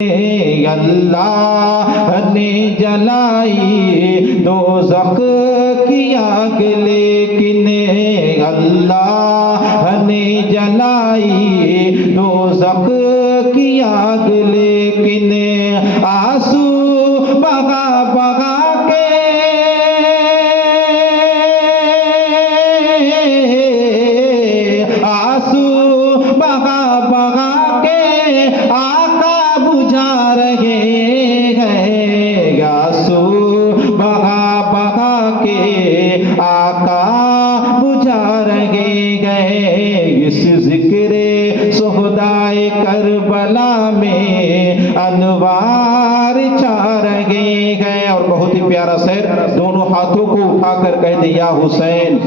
اللہ نے جلائی دوزخ کی آگ، لیکن اللہ نے جلائی دوزخ کی آگ، لیکن آنسو بہا بہا کے آنسو بہا بہا کے آقا بجھا رہے ہیں، آنسو بہا بہا کے آقا بجھا رہے ہیں۔ اس ذکر شہدائے کربلا میں انوار چھا رہے ہیں۔ اور بہت ہی پیارا شعر، دونوں ہاتھوں کو اٹھا کر کہہ دے یا حسین،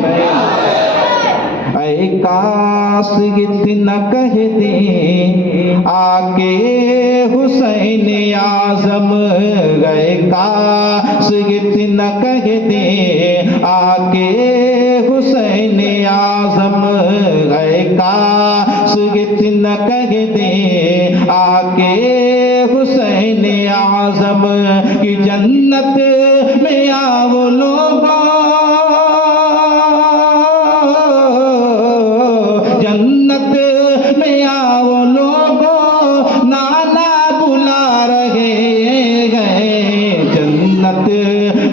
اے کاش اتنا کہہ دیں آکے حسین اعظم، اے کاش اتنا کہہ دیں آکے حسین اعظم، اے کاش اتنا کہہ دیں آکے حسین اعظم، کہ جنت میں آؤ لوگوں، جنت میں آؤ لوگوں، نانا بلا رہے ہیں، جنت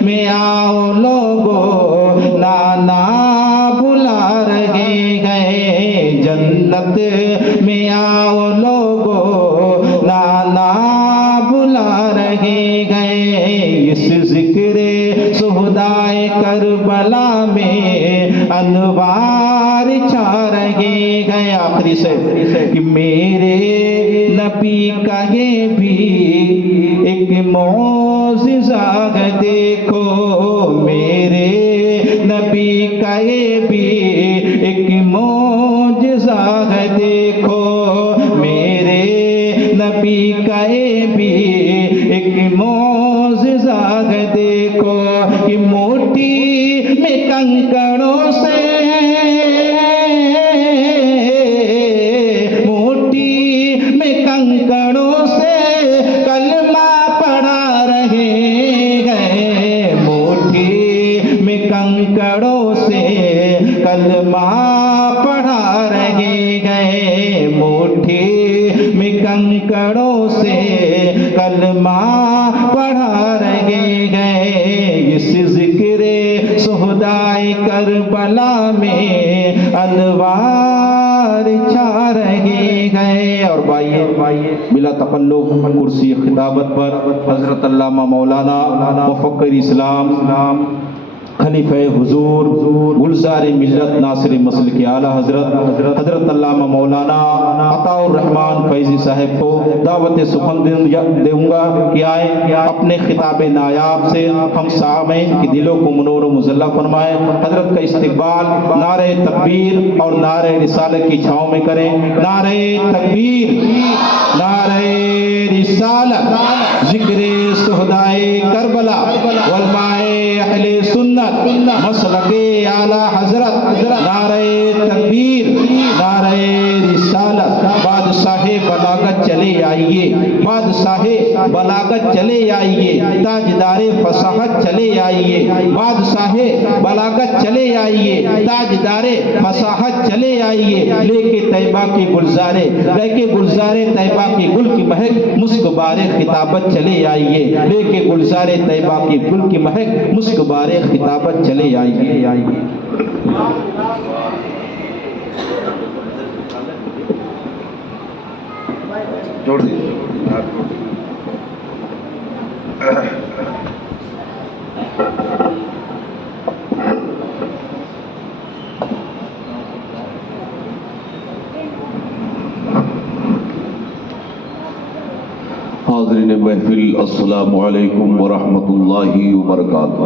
میں آؤ لوگوں، نانا بلا رہے ہیں، جنت میں آؤ لوگوں، نانا بلا رہے ہیں۔ اس ذکر شہدائے کربلا میں انوار چھا رہے ہیں۔ آخری سے کہ میرے نبی کا یہ بھی ایک معجزہ ہے، دیکھو میرے نبی کا یہ بھی ایک معجزہ ہے، دیکھو میرے نبی کا یہ بھی ایک معجزہ ہے، دیکھو کہ موٹی میں کنکڑوں سے، موٹی میں کنکڑوں سے کلمہ پڑھا رہے ہیں، موٹی میں کنکڑوں سے کلمہ پڑھا رہے ہیں، موٹی میں کنکڑوں سے کلمہ پڑھا رہے ہیں۔ اس ذکر شہدائے کربلا میں انوار چھا رہے ہیں۔ اور بھائیے بلا تکلف کرسی خطابت پر حضرت علامہ مولانا مفکر اسلام خلیفہ حضور گلزار ملت ناصر مسلک کے اعلیٰ حضرت علامہ مولانا عطاء الرحمن فیضی صاحب کو دعوت سخن دوں گا کہ آئیں اپنے خطاب نایاب سے ہم سامعین کی دلوں کو منور و مزلہ فرمائیں۔ حضرت کا استقبال نعرہ تکبیر اور نعرہ رسالت کی چھاؤں میں کریں۔ نعرہ تکبیر، نعرہ رسالت، ذکر شہدائے کربلا، علماء اہل سنت، مسلک اعلیٰ حضرت، نعرہ تکبیر، نعرہ رسالت۔ بادشاہ بلاغت چلے آئیے، بادشاہ بلاغت چلے آئیے، تاجدار فصاحت چلے آئیے، بادشاہ بلاغت چلے آئیے، تاجدار فصاحت چلے آئیے، لے کے طیبہ کی گلزارے، لے کے گلزارے طیبہ کی گل کی مہک مسک بار خطابت چلے آئیے، لے کے گلزارے طیبہ کی گل کی مہک مسک بار خطابت چلے آئیے۔ جوڑ دیجیے۔ حاضرین محفل السلام علیکم ورحمۃ اللہ وبرکاتہ۔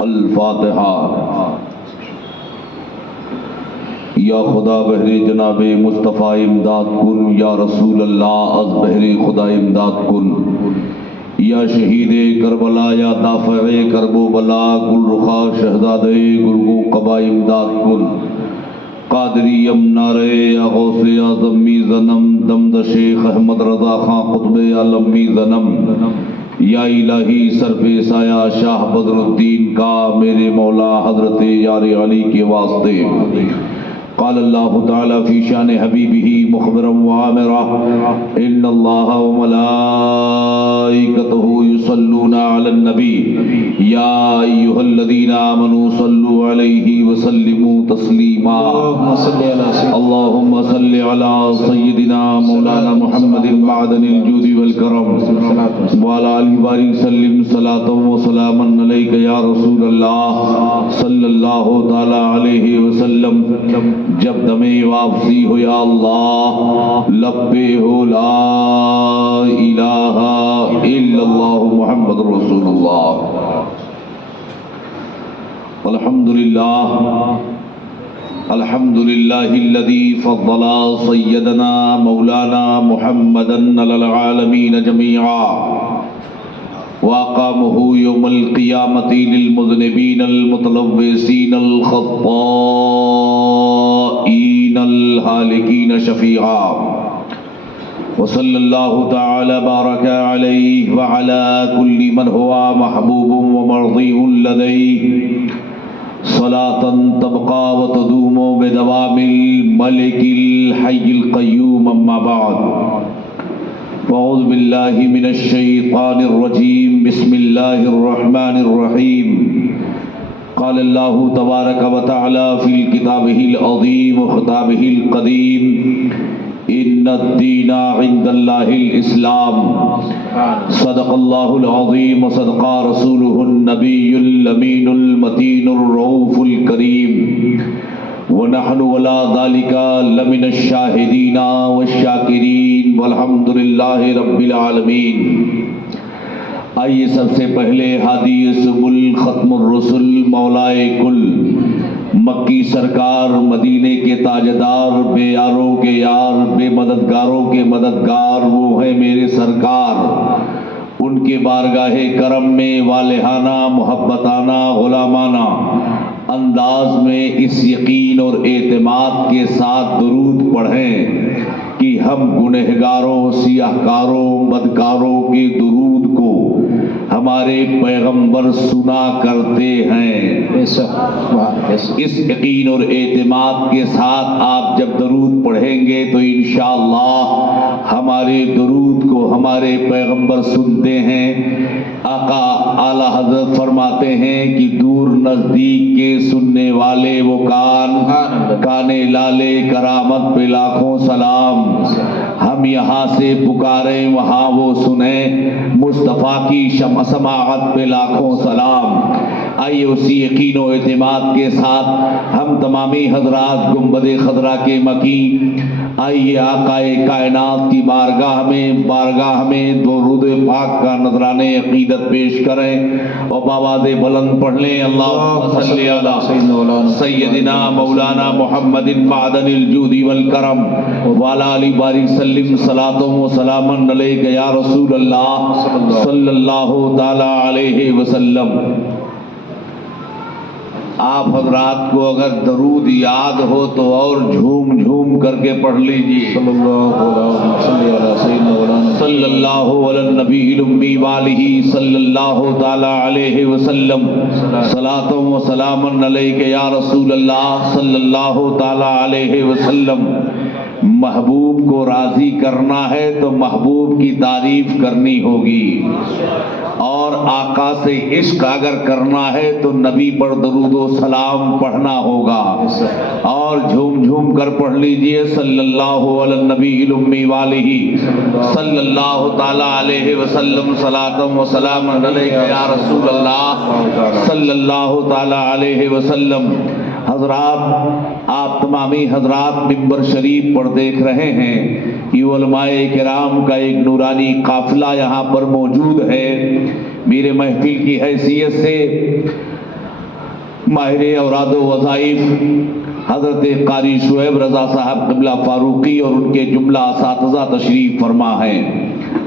الفاتحہ۔ یا خدا بہر جناب مصطفیٰ امداد کن، یا رسول اللہ از بہر خدا امداد کن، یا شہید کربلا، یا دافع کرب و بلا، گل رخا شہزادے گلگو قبا امداد کن۔ قادری امنارے یا غوث اعظم می زنم دمد شیخ احمد رضا خان قطب عالم می زنم یا الہی سرف سایہ شاہ بدر الدین کا میرے مولا حضرت یار علی کے واسطے. قال اللہ تعالی فی شان حبیبہ مخبرا وعامرا ان اللہ وملائکتہ یصلون علی النبی یا ایہا الذین آمنوا صلوا علیہ وسلموا تسلیما. اللہم صل علی سیدنا مولانا محمد معدن الجود والکرم وعلی آلہ بارک سلم صلاۃ و سلاما علیک یا رسول اللہ صلی اللہ تعالی علیہ وسلم. جب دم واپسی ہو یا اللہ لبے ہو لا الہ الا اللہ محمد رسول اللہ. الحمدللہ الحمدللہ الذی فضل سیدنا مولانا محمدا علی العالمین جميعا وأقامه يوم القيامة للمذنبين المتلوثين الخطائين الهالكين شفيعا. وصلى الله تعالى بارك عليه وعلى كل من هو محبوب ومرضي لديه صلاة تبقى وتدوم بدوام الملك الحي القيوم. أما بعد اعوذ باللہ من الشیطان الرجیم بسم اللہ الرحمن الرحیم. قال اللہ تبارک و تعالی فی کتابہ العظیم و خطابہ القدیم ان الدین عند اللہ الاسلام. صدق اللہ العظیم و صدق رسولہ النبی الامین المتین الرؤوف الکریم ونحن ولا ذلك لمن الشاہدین والشاکرین والحمد للہ رب العالمین. آئیے سب سے پہلے ہادی سبل ختم الرسل مولائے کل مکی سرکار مدینے کے تاجدار بے یاروں کے یار بے مددگاروں کے مددگار وہ ہیں میرے سرکار. ان کے بارگاہ کرم میں والہانہ محبتانہ غلامانہ انداز میں اس یقین اور اعتماد کے ساتھ درود پڑھیں کہ ہم گنہگاروں سیاہکاروں بدکاروں کے درود کو ہمارے پیغمبر سنا کرتے ہیں. اس یقین اور اعتماد کے ساتھ آپ جب درود پڑھیں گے تو انشاءاللہ ہمارے درود کو ہمارے پیغمبر سنتے ہیں. آقا اعلی حضرت فرماتے ہیں کہ دور نزدیک کے سننے والے وہ کانے لالے کرامت پہ لاکھوں سلام. ہم یہاں سے پکاریں وہاں وہ سنیں مصطفیٰ کی سماعت پہ لاکھوں سلام. آئیے اسی یقین و اعتماد کے ساتھ ہم تمامی حضرات گنبد خضرا کے مکی آئیے آقا کائنات کی بارگاہ میں درود پاک کا نذرانِ عقیدت پیش کریں اور بآواز بلند پڑھ لیں. اللہم صلی علی سیدنا مولانا محمد معدن الجود والکرم وعلی آلہ بارک سلم صلاۃ و سلاما علیک یا رسول اللہ صلی اللہ تعالی علیہ وسلم. آپ حضرات کو اگر درود یاد ہو تو اور جھوم جھوم کر کے پڑھ لیجیے. صلی اللہ علی النبی الامی والہ صلی اللہ تعالی علیہ وسلم صلاۃ و سلاما علیک یا رسول اللہ صلی اللہ تعالی علیہ وسلم. محبوب کو راضی کرنا ہے تو محبوب کی تعریف کرنی ہوگی اور آقا سے عشق اگر کرنا ہے تو نبی پر درود و سلام پڑھنا ہوگا. اور جھوم جھوم کر پڑھ لیجئے صلی اللہ علی النبی الامی والہ صلی اللہ تعالی علیہ وسلم صلاۃ و سلام علیک یا رسول اللہ صلی اللہ تعالی علیہ وسلم. حضرات آپ تمامی حضرات ممبر شریف پر دیکھ رہے ہیں یہ علماء کرام کا ایک نورانی قافلہ یہاں پر موجود ہے. میرے محفل کی حیثیت سے ماہر اوراد و وظائف حضرت قاری شعیب رضا صاحب قبلہ فاروقی اور ان کے جملہ اساتذہ تشریف فرما ہیں.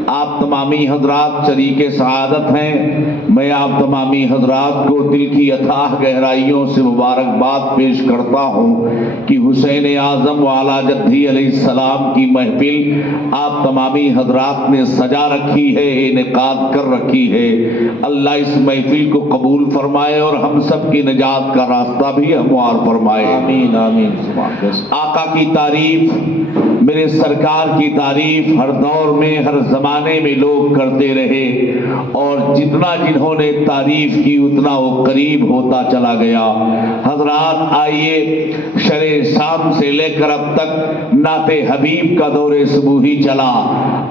آپ تمامی حضرات شریک سعادت ہیں۔ میں آپ تمامی حضرات کو دل کی اتھاہ گہرائیوں سے مبارکباد پیش کرتا ہوں کہ حسین اعظم والا جدی علیہ السلام کی محفل آپ تمامی حضرات نے سجا رکھی ہے، انعقاد کر رکھی ہے۔ اللہ اس محفل کو قبول فرمائے اور ہم سب کی نجات کا راستہ بھی ہموار فرمائے، آمین آمین۔ آقا کی تعریف، میرے سرکار کی تعریف ہر دور میں ہر زمانے میں لوگ کرتے رہے، اور جتنا جنہوں نے تعریف کی اتنا وہ قریب ہوتا چلا گیا۔ حضرات آئیے، شرح شام سے لے کر اب تک نعت حبیب کا دور صبوحی چلا۔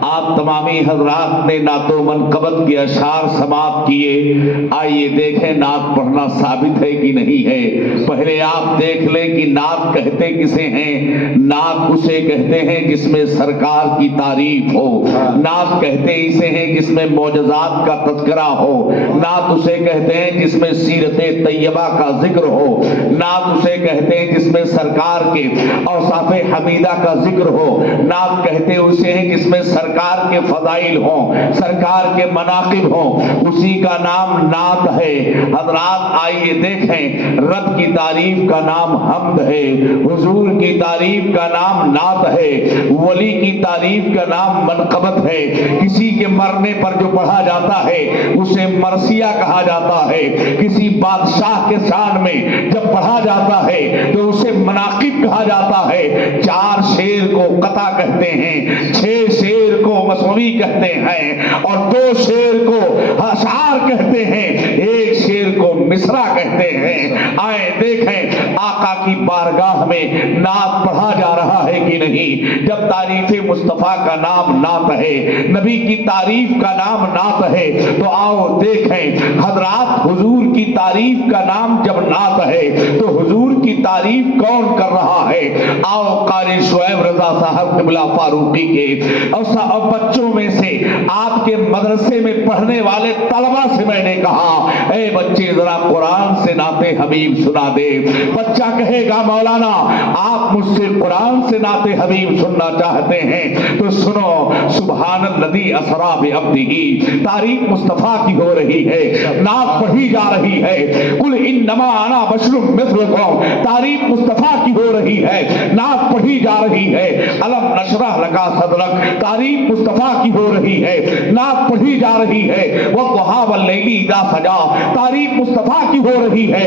آپ تمامی حضرات نے نعت و منقبت کے اشعار سماعت کیے۔ آئیے دیکھیں نعت پڑھنا ثابت ہے کہ نہیں ہے۔ پہلے آپ دیکھ لیں کہ نعت کہتے کسے ہیں۔ نعت اسے کہتے ہیں جس میں سرکار کی تعریف ہو، نعت کہتے اسے ہیں جس میں معجزات کا تذکرہ ہو، نعت اسے کہتے ہیں جس میں سیرت طیبہ کا ذکر ہو، نعت اسے کہتے ہیں جس میں سرکار کے اوصاف حمیدہ کا ذکر ہو، نعت کہتے اسے ہیں جس میں سرکار کے فضائل ہوں، سرکار کے مناقب ہوں، اسی کا نام نعت ہے۔ حضرات آئیے دیکھیں، رب کی تعریف کا نام حمد ہے، حضور کی تعریف کا نام نعت ہے، ولی کی تعریف کا نام منقبت ہے۔ کسی کے مرنے پر جو پڑھا جاتا ہے اسے مرثیہ کہا جاتا ہے، کسی بادشاہ کے شان میں جب پڑھا جاتا ہے تو اسے مناقب کہا جاتا ہے۔ 4 شعر کو قطع کہتے ہیں، 6 شعر کو مثنوی کہتے ہیں، اور 2 شعر کو اشعار کہتے ہیں، 1 شعر کو مصرع کہتے ہیں۔ آئے دیکھیں آقا کی بارگاہ میں نعت پڑھا جا رہا ہے کہ نہیں۔ جب تعریف مصطفیٰ کا نام نعت ہے، نبی کی تعریف کا نام نعت ہے، تو آؤ دیکھیں حضرات، حضور کی تعریف کا نام جب نعت ہے تو حضور کی تعریف کون کر رہا ہے؟ آؤ قاری شعیب رضا صاحب قبلہ فاروقی کے اور بچوں میں سے آپ کے مدرسے میں پڑھنے والے طلبہ سے میں نے کہا، اے بچے ذرا قرآن سے نعت حبیب سنا دے۔ بچہ کہے گا مولانا آپ مجھ سے قرآن سے نعت حبیب سننا چاہتے ہیں تو سنو، سبحان الذی اسری بعبدہ، تعریف مصطفیٰ کی ہو رہی ہے، نعت پڑھی جا رہی ہے۔ قل انما انا بشر مثلکم، تعریف مصطفیٰ کی ہو رہی ہے، نعت پڑھی جا رہی ہے۔ الم نشرح لک صدرک، تعریف مصطفیٰ کی ہو رہی ہے، نعت پڑھی جا رہی ہے۔ والضحی واللیل اذا سجا، تعریف مصطفیٰ کی ہو رہی ہے،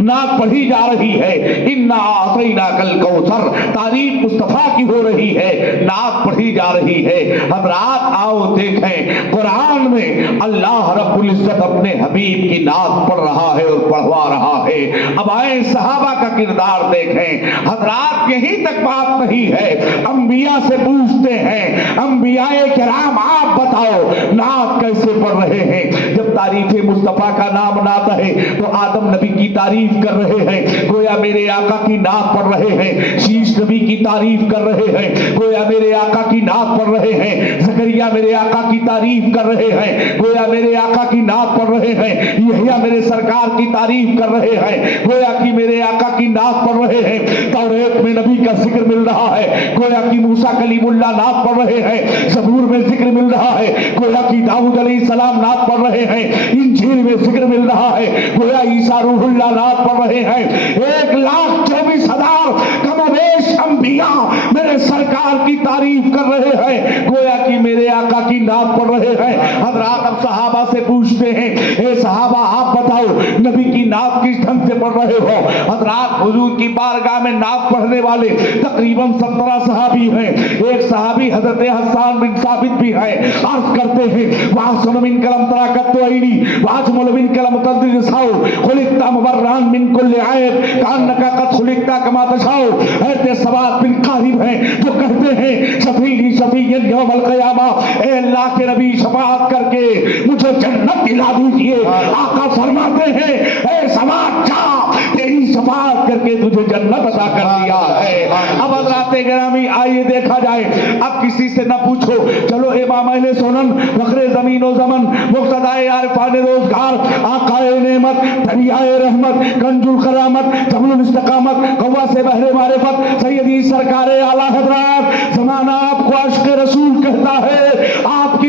نعت پڑھی جا رہی ہے۔ انا اعطیناک الکوثر، تعریف مصطفیٰ کی ہو رہی ہے، نعت پڑھی جا رہی ہے۔ حضرات آؤ دیکھیں قرآن میں اللہ رب العزت اپنے حبیب کی نعت پڑھ رہا ہے اور پڑھوا رہا ہے۔ اب آئیں صحابہ کا کردار دیکھیں۔ حضرات یہیں تک بات نہیں ہے، انبیاء سے پوچھتے ہیں، انبیاء کرام آپ بتاؤ نعت کیسے پڑھ رہے ہیں؟ جب تعریف مصطفیٰ کا نام نعت ہے تو آدم نبی کی تعریف کر رہے ہیں، گویا میرے آقا کی نعت پڑھ رہے ہیں۔ شیش نبی کی تعریف کر رہے ہیں، گویا میرے آقا کی نعت پڑھ رہے ہیں۔ زکریا میرے آقا کی تعریف کر رہے ہیں، گویا میرے آقا کی نعت پڑھ رہے ہیں۔ یحییٰ میرے سرکار کی تعریف کر رہے ہیں، گویا کہ میرے آقا کی نعت پڑھ رہے ہیں۔ توریت میں نبی کا ذکر مل رہا ہے، گویا کہ موسیٰ کلیم اللہ نعت پڑھ رہے ہیں۔ زبور میں ذکر مل رہا ہے، گویا کہ داؤد علیہ السلام نعت پڑھ رہے ہیں۔ انجیل میں ذکر مل رہا ہے، گویا عیسیٰ روح اللہ نعت پڑھ رہے ہیں۔ 1,24,000 کم و بیش انبیاء میرے سرکار کی تعریف کر رہے ہیں، گویا کہ میرے آقا کی نعت پڑھ رہے ہیں۔ حضرات اب صحابہ سے پوچھتے ہیں، اے صحابہ آپ بتاؤ نبی کی نعت کس ڈھنگ سے پڑھ رہے ہو؟ حضرات حضور کی بارگاہ میں نعت پڑھنے والے تقریباً 17 صحابی ہیں۔ ایک صحابی حضرت حسان بن ثابت بھی ہے، عرض کرتے ہیں وَأَحْسَنُ مِنْكَ لَمْ تَرَ قَطُّ عَيْنِي وَأَجْمَلُ مِنْكَ لَمْ تَلِدْ نِسَاؤُ خُلِقْتَ مُبَرَّأً مِنْ كُلِّ عَيْبٍ كَأَنَّكَ قَدْ خُلِقْتَ كَمَا تَشَاءُ۔ حضرت ثواب بن قارب ہیں جو کہتے ہیں شفیعی شفیعاً یوم القیامہ، اے اللہ کے نبی شفاعت کر کے مجھے جنت دلا دیجئے۔ آقا فرماتے ہیں اے سماعت جا، تیری شفاعت کر کے تجھے جنت عطا کر دیا ہے۔ اب حضرات گرامی آئیے دیکھا جائے، اب کسی سے نہ پوچھو، چلو امام اہل سنن، فخر زمین و زمن، مقتدائے عارفان روزگار، آقائے نعمت، دریائے رحمت، کنز الکرامت، جبل الاستقامت، قوا سے بحر معرفت، سیدی سرکار اعلیٰ حضرات، زمانہ آپ کو عشق رسول کہتا ہے، آپ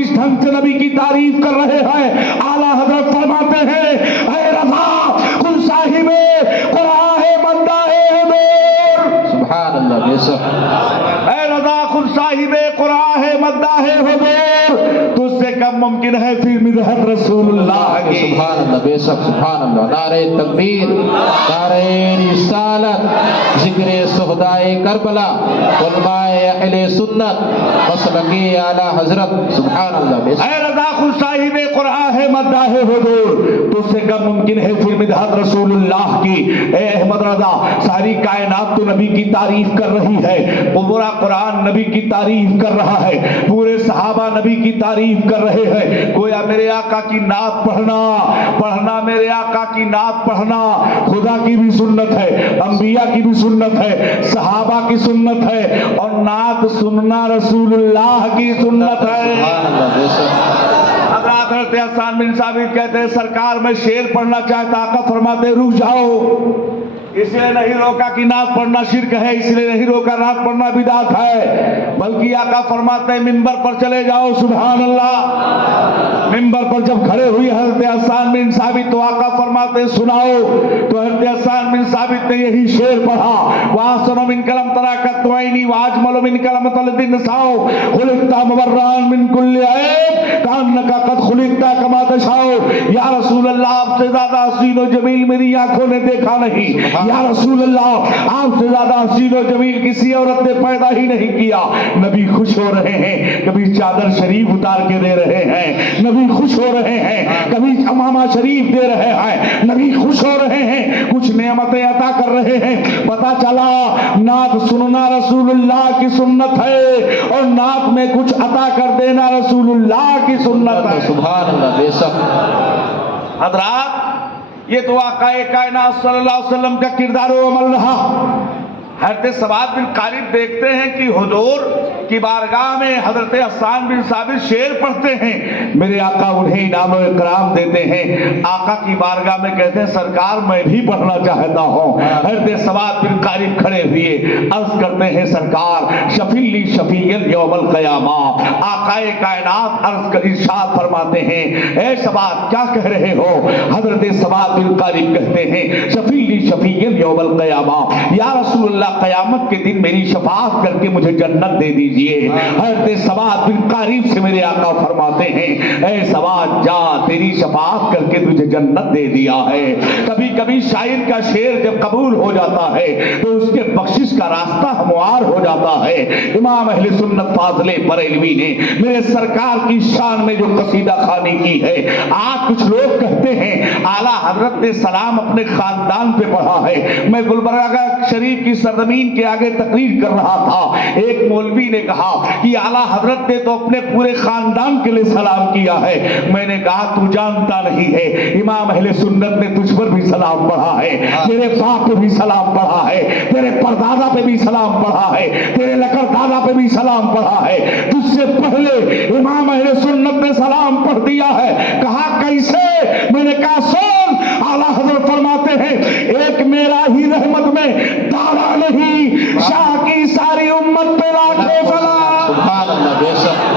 تعریف کر رہے ہیں. اعلیٰ حضرت فرماتے ہیں اے رضا کن صاحب قرآن مندہ حضور. سبحان اللہ. بے شک. اے رضا خود صاحب قرآن ہے مداح حضور. تجھ سے کم ممکن ہے پھر مدحت رسول اللہ کی. سبحان اللہ. بے شک. سبحان اللہ. نعرہ تکبیر، نعرہ رسالت، ذکر شہدائے کربلا، علماء اہل سنت، مسلکی اعلیٰ حضرت. سبحان اللہ. بے شک. اے رضا خود صاحب قرآن ہے مداح حضور. تجھ سے کم ممکن ہے پھر مدحت رسول اللہ کی. اے احمد رضا ساری کائنات تو نبی کی تعریف کر رہی ہے. پورا قرآن نبی کی تعریف کر رہا ہے. پورے صحابہ نبی کی تعریف کر رہے ہیں. گویا میرے آقا کی نعت پڑھنا میرے آقا کی نعت پڑھنا خدا کی بھی سنت ہے، انبیاء کی بھی سنت ہے، صحابہ کی سنت ہے، اور نعت سننا رسول اللہ کی سنت ہے. سبحان اللہ. بے شک. حضرت حسان بن ثابت کہتے ہیں سرکار میں شعر پڑھنا چاہتا. آقا فرماتے رک جاؤ، اس لیے نہیں روکا کہ نعت پڑھنا شرک ہے، اس لیے نہیں روکا نعت پڑھنا بدعت ہے، بلکہ آقا فرماتے ہیں منبر پر چلے جاؤ. سبحان اللہ. منبر پر جب کھڑے ہوئی حضرت حسان بن ثابت تو آقا فرماتے ہیں سناؤ. تو حضرت حسان بن ثابت نے یہی شعر پڑھا وَأَحْسَنُ مِنْكَ لَمْ تَرَ قَطُّ عَيْنِي وَأَجْمَلُ مِنْكَ لَمْ تَلِدِ النِّسَاءُ خُلِقْتَ مُبَرَّأً مِنْ كُلِّ عَيْبٍ كَأَنَّكَ قَدْ خُلِقْتَ كَمَا تَشَاءُ. یا رسول اللہ آپ سے زیادہ حسین و جمیل میری آنکھوں نے دیکھا نہیں. یا رسول اللہ آپ سے زیادہ حسین و جمیل کسی عورت نے پیدا ہی نہیں کیا. نبی خوش ہو رہے ہیں، کبھی چادر شریف اتار کے دے رہے ہیں. نبی خوش ہو رہے ہیں، کبھی امامہ شریف دے رہے ہیں. نبی خوش ہو رہے ہیں، کچھ نعمتیں عطا کر رہے ہیں. پتا چلا نعت سننا رسول اللہ کی سنت ہے، اور نعت میں کچھ عطا کر دینا رسول اللہ کی سنت ہے. سبحان اللہ. بے شک. حضرات یہ تو آقا کائنات صلی اللہ علیہ وسلم کا کردار و عمل رہا. حضرت سواد بن قارب دیکھتے ہیں کہ حضور کی بارگاہ میں حضرت حسان بن ثابت شعر پڑھتے ہیں. میرے آقا انہیں انعام و اکرام دیتے ہیں. آقا کی بارگاہ میں کہتے ہیں سرکار میں بھی پڑھنا چاہتا ہوں. حضرت سواد بن قارب کھڑے ہوئے عرض کرتے ہیں سرکار شفیلی شفیع یوم القیامہ. آقا کائنات ارشاد فرماتے ہیں اے سواد کیا کہہ رہے ہو؟ حضرت سواد بن قارب کہتے ہیں شفیلی شفیع یوم القیامہ. یا رسول اللہ قیامت کے دن میری شفاعت کر کے مجھے جنت دے دیجئے. حضرت سواد بن قارب سے میرے آقا فرماتے ہیں اے سواد جا تیری شفاعت کر کے تجھے جنت دے دیا ہے. کبھی کبھی شاعر کا شعر جب قبول ہو جاتا ہے تو اس کے بخشش کا راستہ ہموار ہو جاتا ہے. امام اہل سنت فاضل بریلوی نے میرے سرکار کی شان میں جو قصیدہ خوانی کی ہے. آج کچھ لوگ کہتے ہیں اعلیٰ حضرت نے سلام اپنے خاندان پہ پڑھا ہے. میں گلبرگہ شریف کی سرزمین کے آگے تقریر کر رہا تھا. ایک مولوی نے کہا کہ اعلیٰ حضرت نے تو اپنے پورے خاندان کے لیے سلام کیا ہے. میں نے کہا تو جانتا نہیں ہے امام اہل سنت نے تجھ پر بھی سلام پڑھا ہے، تیرے باپ پہ بھی سلام پڑھا ہے، تیرے پردادا پہ بھی سلام پڑھا ہے، تیرے لکڑ دادا پہ بھی سلام پڑھا ہے. تجھ سے پہلے امام اہل سنت نے سلام پڑھ دیا ہے. کہا کیسے؟ میں نے کہا سن. اعلیٰ حضرت فرماتے ہیں ایک میرا ہی رحمت میں دعویٰ نہیں، شاہ کی ساری امت پہ لاکھوں سلام. سبحان اللہ. بے شک.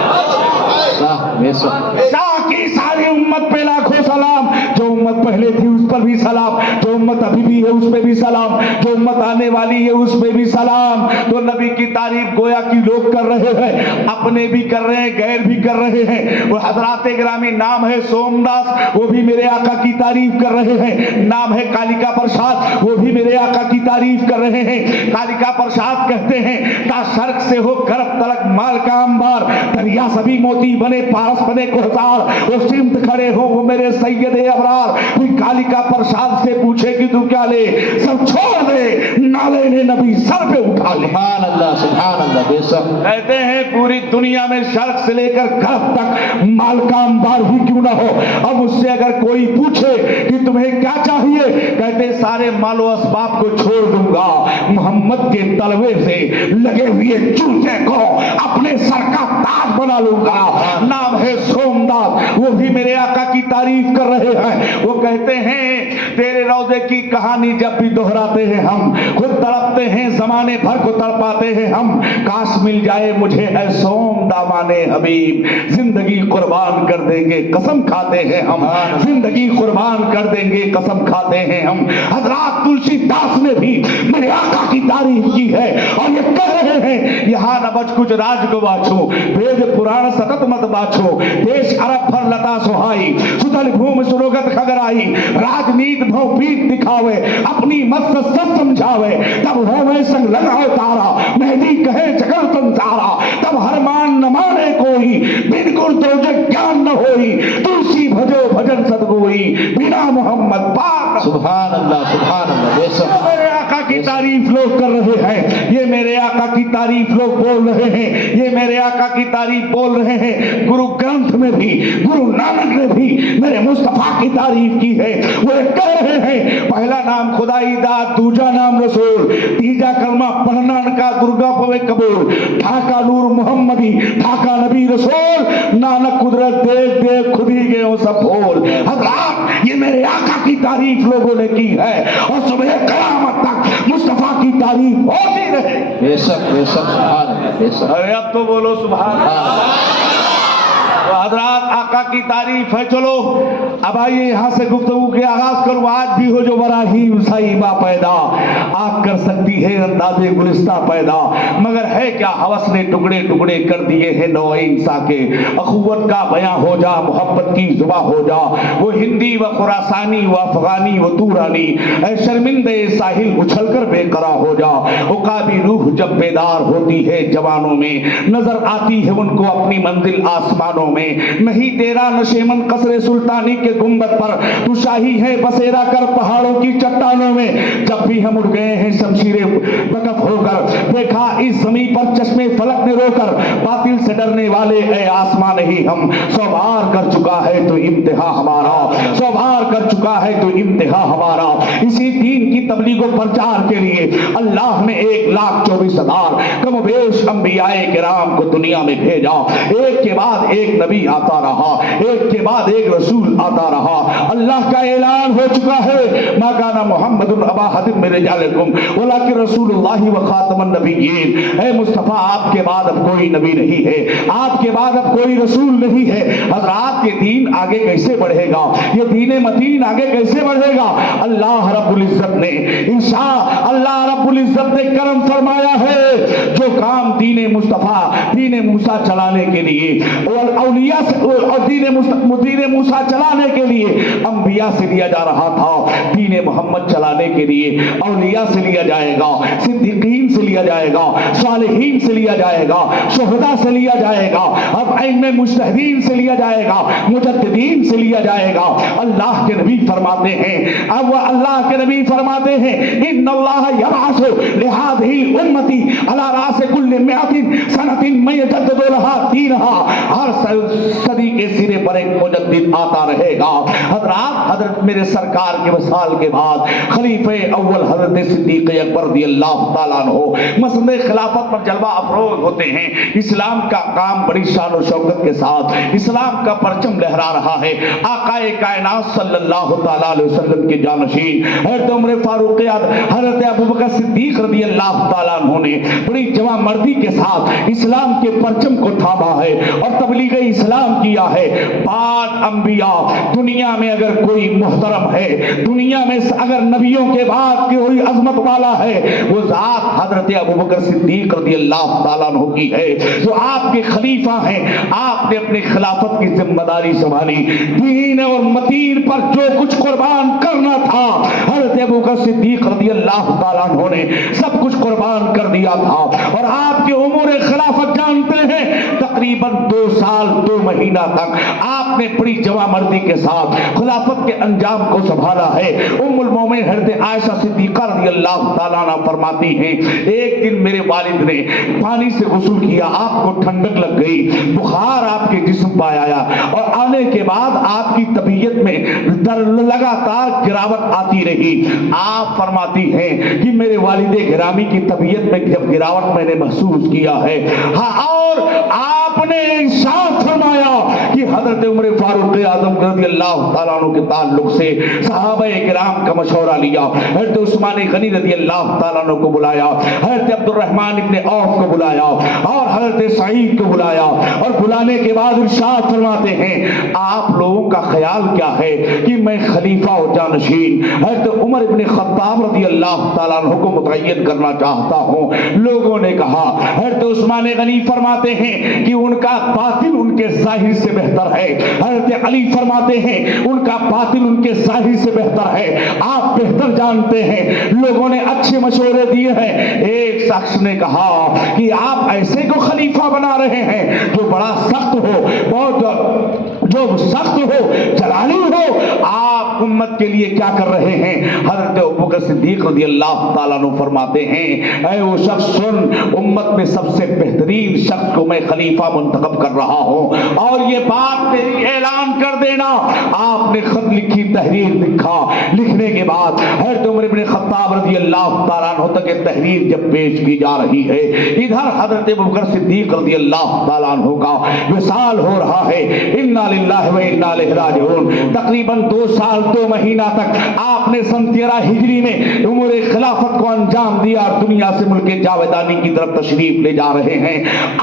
بے شک. شاہ کی ساری امت پہ لاکھوں سلام. جو امت پہلے تھی اس پر بھی سلام، جو امت ابھی بھی ہے اس پہ بھی سلام، جو امت آنے والی ہے اس پہ بھی سلام. تو نبی کی تعریف گویا کی لوگ کر رہے ہیں، اپنے بھی کر رہے ہیں، غیر بھی کر رہے ہیں. وہ حضرات گرامی نام ہے سوم داس، وہ بھی میرے آقا کی تعریف کر رہے ہیں. نام ہے کالیکا پرساد، وہ بھی میرے آقا کی تعریف کر رہے ہیں. کالیکا پرساد کہتے ہیں تا سرک سے ہو گرب تلک مال کا انبار، دریا سبھی موتی بنے پارس بنے کوہتار، وہ سمت کھڑے ہو وہ میرے سید ابرار. کوئی کالیکا پرساد سے پوچھے کہ تو کیا لے، سب چھوڑ دے نالے نے نبی سر پہ اٹھا لے. سبحان اللہ. سبحان اللہ. بے شک. کہتے ہیں پوری دنیا میں شرق سے لے کر غرب تک مال کا انبار ہی کیوں نہ ہو، اب مجھ سے اگر کوئی پوچھے کہ تمہیں کیا چاہیے، کہتے سارے مال و اسباب کو چھوڑ دوں گا، محمد کے تلوے سے لگے ہوئے چوٹے کو اپنے سر کا تاج بنا لوں گا. نام ہے سوم داس، وہ بھی میرے آقا کی تعریف تعریف کر رہے ہیں. وہ کہتے ہیں تیرے روضے کی کہانی جب بھی دہراتے ہیں ہم خود تڑپتے ہیں, زمانے بھر کو تڑپاتے ہیں ہم. کاش مل جائے مجھے اے سوم دامانے حبیب, زندگی قربان کر دیں گے قسم کھاتے ہیں ہم, زندگی قربان کر دیں گے قسم کھاتے ہیں ہم. حضرات تلسی داس نے بھی میرے آقا کی تعریف کی ہے اور یہ کہہ رہے ہیں یہاں نہ بچ کچھ راج کو باچھو, وید پران ستت مت باچھو, دیش عرب پر لتا سہائی, ستل بھوم سروگت کھگرائی, راجنیت بھو پیت دکھاوے, اپنی مت سچ سمجھاوے, تب ہوے سنگ لگاؤ تارا, مہدی کہے جگل سنسارا, تب ہر مان نہ مانے کوئی, بن گر تو جان نہ ہوئی, تلسی بھجو بھجن سدگوئی, بنا محمد پاک. سبحان اللہ, سبحان اللہ. بے شک میرے آقا کی تعریف لوگ کر رہے ہیں, یہ میرے آقا کی تعریف لوگ بول رہے ہیں, یہ میرے آقا کی تعریف بول رہے ہیں. گرو گرنتھ میں بھی گرو نانک نے بھی میرے مصطفیٰ کی تعریف کی ہے. وہ کہہ رہے ہیں پہلا نام خدائی داد, دوجا نام رسول, تیجا کلمہ پڑھنا کا درگا پوے قبول, ٹھاکا نور محمدی, ٹھاکا نبی رسول, نانک قدرت دیکھ دیکھ خود ہی گئے ہو سب بھول. حضرات یہ میرے آقا کی تعریف لوگوں نے کی ہے اور صبح قیامت تک مصطفیٰ کی تعریف ہوتی رہے. بے شک, بے شک, سبحان اللہ, بے شک. ارے اب تو بولو سبحان اللہ. حضرات آقا کی تعریف ہے. چلو اب آئیے یہاں سے گفتگو کے آغاز کروں. آج بھی ہو جو براہیم صحیبہ پیدا, آگ کر سکتی ہے انداز گلستہ پیدا, مگر ہے کیا ہوس نے ٹکڑے ٹکڑے کر دیے ہیں نوع انسان کے. اخوت کا بیاں ہو جا, محبت کی زباں ہو جا, وہ ہندی و خراسانی و افغانی و تورانی, اے شرمندے ساحل اچھل کر بے قرار ہو جا. عقابی روح جب بیدار ہوتی ہے جوانوں میں, نظر آتی ہے ان کو اپنی منزل آسمانوں میں. نہیں تیرا نشیمن قصر سلطانی کے گنبد پر, تو شاہی ہے بسیرا کر پہاڑوں کی چٹانوں میں. جب بھی ہم اٹھ گئے ہیں شمشیر بکف ہو کر, دیکھا اس زمین پر چشمے فلک نے رو کر, باطل سے ڈرنے والے اے آسمان نہیں ہم. سو بار کر چکا ہے تو امتحا ہمارا, سو بار کر چکا ہے تو امتحا ہمارا. اسی دین کی تبلیغ و پرچار کے لیے اللہ نے 1,24,000 کم و بیش انبیاء کرام کو دنیا میں بھیجا. ایک کے بعد ایک نبی آتا رہا, ایک کے بعد ایک رسول آتا رہا. اللہ کا اعلان ہو چکا ہے ما کان محمد ابا احد من رجالکم ولکن رسول اللہ و خاتم النبیین. اے مصطفیٰ آپ کے بعد اب کوئی نبی نہیں ہے, آپ کے بعد اب کوئی رسول نہیں ہے. حضرات یہ دین آگے کیسے بڑھے گا, یہ دین متین آگے کیسے بڑھے گا؟ اللہ رب العزت نے اللہ رب العزت نے کرم فرمایا ہے. جو کام دین مصطفیٰ دین موسیٰ چلانے کے لیے اور اولیاء اور دین موسیٰ چلانے کے لیے انبیاء سے لیا جا رہا تھا, دین محمد چلانے کے لیے اولیاء سے لیا جائے گا, صدیقین سے لیا جائے گا, صالحین سے لیا جائے گا, شہداء سے لیا جائے گا, اب ائمہ مجتہدین سے لیا جائے گا, مجددین سے لیا جائے گا. اللہ کے نبی فرماتے ہیں, اب وہ اللہ کے نبی فرماتے ہیں ان اللہ یبعث لہذه امتی علی راس کل 100 سنۃ من یجدد لها دینها. ہر صدی کے سرے پر ایک مجدد آتا رہے گا. حضرت میرے سرکار کے وصال کے بعد خلیفہ اول حضرت صدیق اکبر رضی اللہ تعالیٰ عنہ مسند خلافت پر جلوہ افروز ہوتے ہیں. اسلام کا کام بڑی شان و شوکت کے ساتھ, اسلام کا پرچم لہرا رہا ہے. آقا کائنات صلی اللہ تعالیٰ علیہ وسلم کے جانشین حضرت عمر فاروق حضرت ابوبکر صدیق رضی اللہ تعالیٰ عنہ نے بڑی جواں مردی کے ساتھ اسلام کے پرچم کو تھاما ہے اور تبلیغ اسلام کیا ہے. 5 انبیاء دنیا میں اگر کوئی محترم ہے, دنیا میں اگر نبیوں کے بعد کوئی عظمت والا ہے, وہ ذات حضرت ابوبکر صدیق رضی اللہ تعالیٰ عنہ کی ہے, جو آپ کے خلیفہ ہیں. آپ نے اپنی خلافت کی ذمہ داری سنبھالی, دین اور متین پر جو کچھ قربان کرنا تھا حضرت ابوبکر صدیق رضی اللہ تعالیٰ عنہ نے سب کچھ قربان کر دیا تھا. اور آپ کے امور خلافت جانتے ہیں, تقریباً 2 سال 2 مہینہ تک آپ نے بڑی جواں مردی کے ساتھ خلافت کے انجام کو سنبھالا ہے. ام المومنین حضرت عائشہ صدیقہ رضی اللہ تعالیٰ عنہ فرماتی ہیں, ایک دن میرے والد نے پانی سے غسل کیا, آپ کو ٹھنڈک لگ گئی, بخار آپ کے جسم پہ آیا, اور آنے کے بعد آپ کی طبیعت میں لگاتار گراوٹ آتی رہی. آپ فرماتی ہیں کہ میرے والد گرامی کی طبیعت میں جب گراوٹ میں نے محسوس کیا ہے, ہاں, اور آپ نے ارشاد فرمایا کہ حضرت عمر فاروق اعظم رضی اللہ تعالیٰ عنہ کے تعلق سے صحابہ کرام کا مشورہ لیا. حضرت عثمان غنی رضی اللہ تعالیٰ عنہ کو بلایا, حضرت عبد الرحمن ابن عوف کو بلایا اور حضرت سعید کو بلایا, اور بلانے کے بعد ارشاد فرماتے ہیں آپ لوگوں کا خیال کیا ہے کہ میں خلیفہ و جانشین حضرت عمر ابن خطاب رضی اللہ تعالیٰ عنہ کو متعین کرنا چاہتا ہوں. لوگوں نے کہا, حضرت عثمان غنی فرماتے ہیں کہ ان کا باطن ان کے ظاہر سے بہتر ہے. حضرت علی فرماتے ہیں ان کا باطن ان کے ظاہر سے بہتر ہے, آپ بہتر جانتے ہیں. لوگوں نے اچھے مشورے دیے ہیں. ایک شخص نے کہا کہ آپ ایسے کو خلیفہ بنا رہے ہیں جو بڑا سخت ہو, بہت جو سخت ہو, جلالی ہو, آپ امت کے لیے کیا کر رہے ہیں؟ حضرت ابوبکر صدیق رضی اللہ تعالیٰ عنہ فرماتے ہیں اے وہ شخص سن, امت میں سب سے بہترین شخص کو میں خلیفہ منتخب کر رہا ہوں اور یہ بات تیری اعلان کر دینا. آپ نے خط لکھی, تحریر لکھا. لکھنے کے بعد حضرت عمر بن خطاب رضی اللہ تعالیٰ عنہ تک یہ تحریر جب پیش کی جا رہی ہے, ادھر حضرت ابوبکر صدیق رضی اللہ تعالیٰ عنہ کا وصال ہو رہا ہے. انا للہ و انا الیہ راجعون. تقریباً 2 سال 2 مہینہ تک آپ نے سن 13 ہجری میں امور خلافت کو انجام دیا اور دنیا سے ملک جاویدانی کی طرف تشریف لے جا رہے ہیں.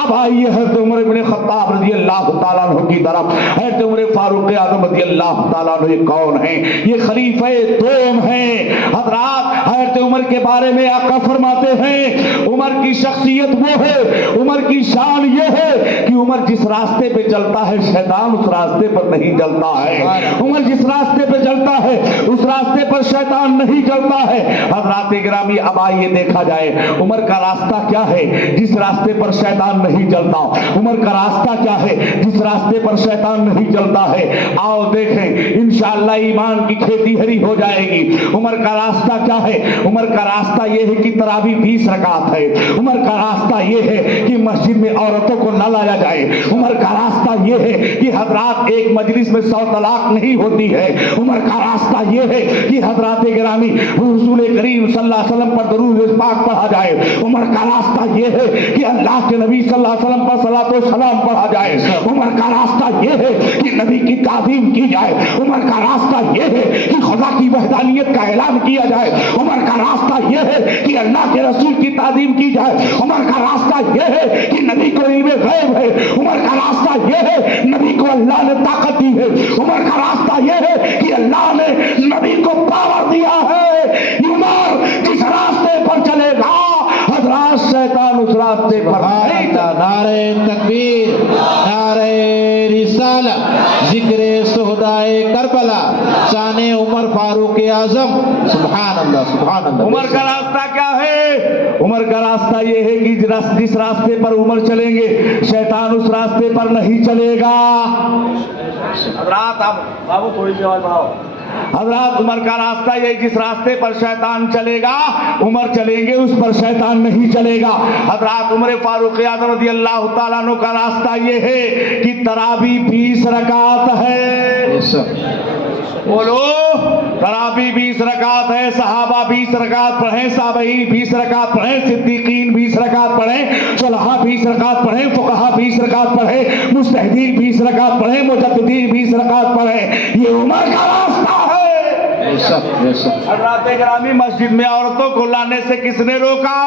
اب آئیے حضرت عمر بن خطاب رضی اللہ تعالیٰ عنہ کی طرف. حضرت عمر فاروق اعظم رضی اللہ تعالیٰ عنہ یہ کون ہیں؟ یہ خلیفہ دوم ہیں. حضرات حضرت عمر کے بارے میں آقا فرماتے ہیں عمر کی شخصیت وہ ہے, عمر کی شان یہ ہے کہ عمر جس راستے پہ چلتا ہے شیطان اس راستے پر نہیں چلتا ہے. عمر جس راستے پہ چلتا ہے اس راستے پر شیطان نہیں چلتا ہے. حضرات گرامی اب آئیے دیکھا جائے عمر کا راستہ کیا ہے جس راستے پر شیطان نہیں چلتا. عمر کا راستہ کیا ہے جس راستے پر شیطان نہیں چلتا ہے؟ آؤ دیکھیں, انشاءاللہ ایمان کی کھیتی ہری ہو جائے گی. عمر کا راستہ کیا ہے؟ عمر کا راستہ یہ ہے کہ تراویح 20 رکعت ہے. عمر کا راستہ یہ ہے کہ مسجد میں عورتوں کو نہ لایا جائے. عمر کا راستہ یہ ہے کہ حضرات ایک مجلس میں 100 طلاق نہیں ہوتی ہے. عمر کا راستہ یہ ہے کہ حضرات گرامی رسول کریم صلی اللہ علیہ وسلم پر درود پاک پڑھا جائے. عمر کا راستہ یہ ہے کہ اللہ کے نبی صلی اللہ علیہ وسلم پر صلاۃ و سلام پڑھا جائے. عمر کا راستہ یہ ہے کہ نبی کی تعظیم کی جائے. عمر کا راستہ یہ ہے کہ خدا کی وحدانیت کا اعلان کیا جائے. عمر کا راستہ یہ ہے کہ اللہ کے رسول کی تعظیم کی جائے. عمر کا راستہ یہ ہے کہ نبی کو علم غیب ہے. عمر کا راستہ یہ ہے نبی کو اللہ نے طاقت دی ہے. عمر کا راستہ یہ ہے کہ اللہ نے نبی کو پاور دیا ہے. عمر جس راستے پر چلے گا حضرات شیطان اس راستے پر نہیں. نعرہ تکبیر, نعرہ رسالت, ذکر شہدائے کربلا, شان عمر فاروق اعظم. سبحان اللہ, سبحان اللہ. عمر کا راستہ کیا ہے؟ عمر کا راستہ یہ ہے کہ جس راستے پر عمر چلیں گے شیطان اس راستے پر نہیں چلے گا. حضرات آپ بابو تھوڑی سی آواز بڑھاؤ. حضرات عمر کا راستہ یہ جس راستے پر شیطان چلے گا عمر چلیں گے اس پر شیطان نہیں چلے گا. حضرات عمر فاروق اعظم رضی اللہ تعالیٰ عنہ کا راستہ یہ ہے کہ تراویح 20 رکعت ہے. بولو, تراویح 20 رکعت ہے. صحابہ 20 رکعت پڑھیں, صابئین 20 رکعت پڑھیں, صدیقین 20 رکعت پڑھیں, صلحاء 20 رکعت پڑھیں, فقہاء 20 رکعت پڑھیں, مجتہدین 20 رکعت پڑھیں, مجددین 20 رکعت پڑھیں. یہ عمر کا راستہ ہے. حضرات گرامی مسجد میں عورتوں کو لانے سے کس نے روکا؟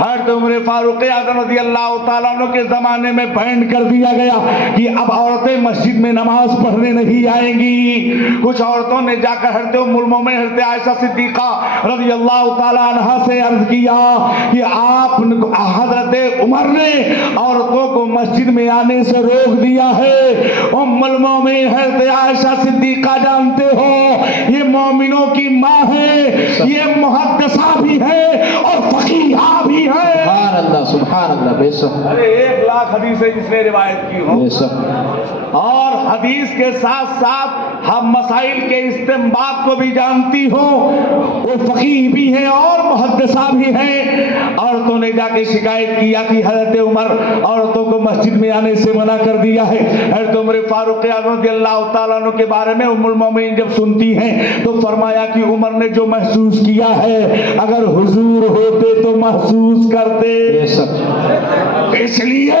حضرت عمر فاروق اعظم رضی اللہ تعالیٰ عنہ کے زمانے میں بین کر دیا گیا کہ اب عورتیں مسجد میں نماز پڑھنے نہیں آئیں گی. کچھ عورتوں نے جا کر حضرت ام المومنین حضرت عائشہ صدیقہ رضی اللہ تعالیٰ عنہا سے عرض کیا کہ آپ حضرت عمر نے عورتوں کو مسجد میں آنے سے روک دیا ہے. ام المومنین حضرت عائشہ صدیقہ جانتے ہو یہ مومنوں کی ماں ہے, یہ محدثہ بھی ہے اور فقیہہ بھی ہے. سبحان اللہ, سبحان اللہ. بے شک, ارے 1 لاکھ حدیثیں جس نے روایت کی ہو. بے شک. اور حدیث کے ساتھ ساتھ ہم مسائل کے استنباط کو بھی جانتی ہو. وہ فقیہ بھی ہیں اور محدثہ بھی ہیں. عورتوں نے جا کے شکایت کیا کہ حضرت عمر عورتوں کو مسجد میں آنے سے منع کر دیا ہے. حضرت عمر فاروق اعظم رضی اللہ تعالیٰ عنہ کے بارے میں ام المومنین جب سنتی ہیں تو فرمایا کہ عمر نے جو محسوس کیا ہے اگر حضور ہوتے تو محسوس کرتے. بے شک. اس لیے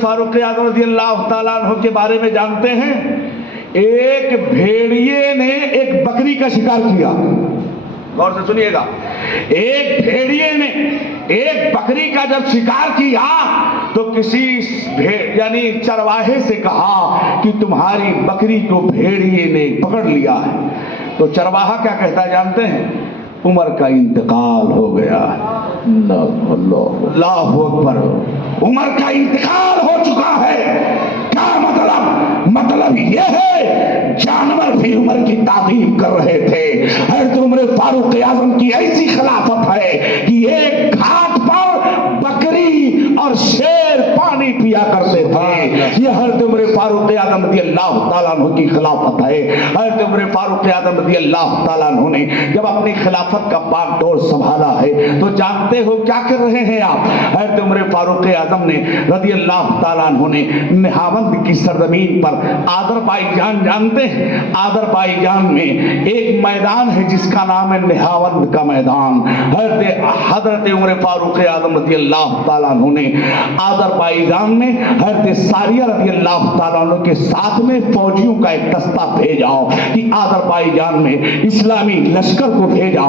فاروق اعظم رضی اللہ تعالیٰ عنہ کے بارے میں جانتے ہیں؟ ایک بھیڑیے نے ایک بکری کا شکار کیا. غور سے سنیے گا. ایک بھیڑیے نے ایک بکری کا جب شکار کیا تو کسی یعنی چرواہے سے کہا کہ تمہاری بکری کو بھیڑیے نے پکڑ لیا ہے. تو چرواہا کیا کہتا ہے جانتے ہیں؟ عمر کا انتقال ہو گیا. اللہ اکبر. عمر کا انتقال ہو چکا ہے. کیا مطلب یہ ہے جانور بھی عمر کی تعظیم کر رہے تھے. حضرت عمر فاروق اعظم کی ایسی خلافت ہے کہ ایک گھاٹ پر بکری اور شیر پانی پیا کرتے تھے. یہ حضرت عمر فاروق اعظم رضی اللہ تعالیٰ عنہ کی خلافت ہے. حضرت عمر فاروق اعظم رضی اللہ تعالیٰ عنہ نے جب اپنی خلافت کا باغ ڈور سنبھالا ہے تو جانتے ہو کیا کر رہے ہیں آپ؟ حضرت عمر فاروق اعظم نے رضی اللہ تعالیٰ عنہ نے نہاوند کی سرزمین پر آذربائیجان جانتے ہیں؟ آذربائیجان میں ایک میدان ہے جس کا نام ہے نہاوند کا میدان. حضرت عمر فاروق اعظم رضی اللہ تعالیٰ عنہ نے آذربائیجان میں حضرت ساریہ رضی اللہ تعالیٰ عنہ کے ساتھ میں فوجیوں کا ایک دستہ بھیجا کہ آذربائیجان میں اسلامی لشکر کو بھیجا.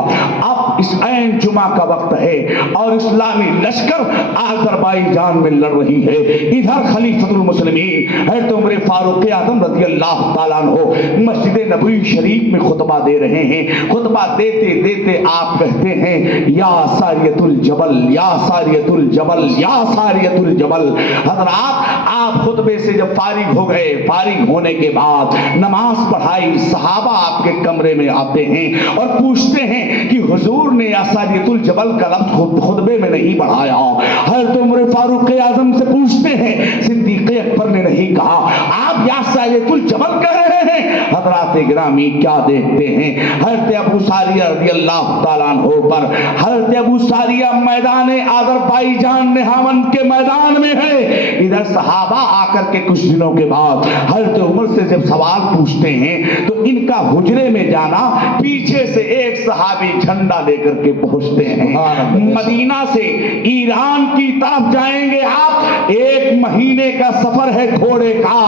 اب اس عین جمعہ کا وقت ہے اور اسلامی لشکر آذربائیجان میں لڑ رہی ہے. ادھر خلیفۃ المسلمین حضرت عمر فاروق اعظم رضی اللہ تعالیٰ عنہ مسجد نبوی شریف میں خطبہ دے رہے ہیں. خطبہ دیتے دیتے آپ کہتے ہیں یا ساریۃ الجبل یا ساریۃ الجبل یا ساریۃ الجبل. حضرات آپ خطبے سے جب فارغ ہو گئے, فارغ ہونے کے بعد نماز پڑھائی, صحابہ آپ کے کمرے میں آتے ہیں اور پوچھتے ہیں کہ حضور نے یا ساریۃ الجبل کا لفظ خطبے میں نہیں پڑھایا. حضرت عمر فاروق اعظم سے پوچھتے ہیں صدیق اکبر نے نہیں کہا, آپ یا ساریۃ الجبل کہہ رہے ہیں. حضرات گرامی کیا دیکھتے ہیں حضرت ابو ساریہ رضی اللہ تعالیٰ عنہ پر. حضرت ابو ساریہ میدان آذربائیجان نہاوند کے میدان میں ہے. ادھر صحابہ آ کر کے کچھ دنوں کے بعد حضرت عمر سے جب سوال پوچھتے ہیں تو ان کا حجرے میں جانا, پیچھے سے ایک صحابی جھنڈا لے کر کے پہنچتے ہیں. مدینہ سے ایران کی طرف جائیں گے آپ, 1 مہینے کا سفر ہے گھوڑے کا,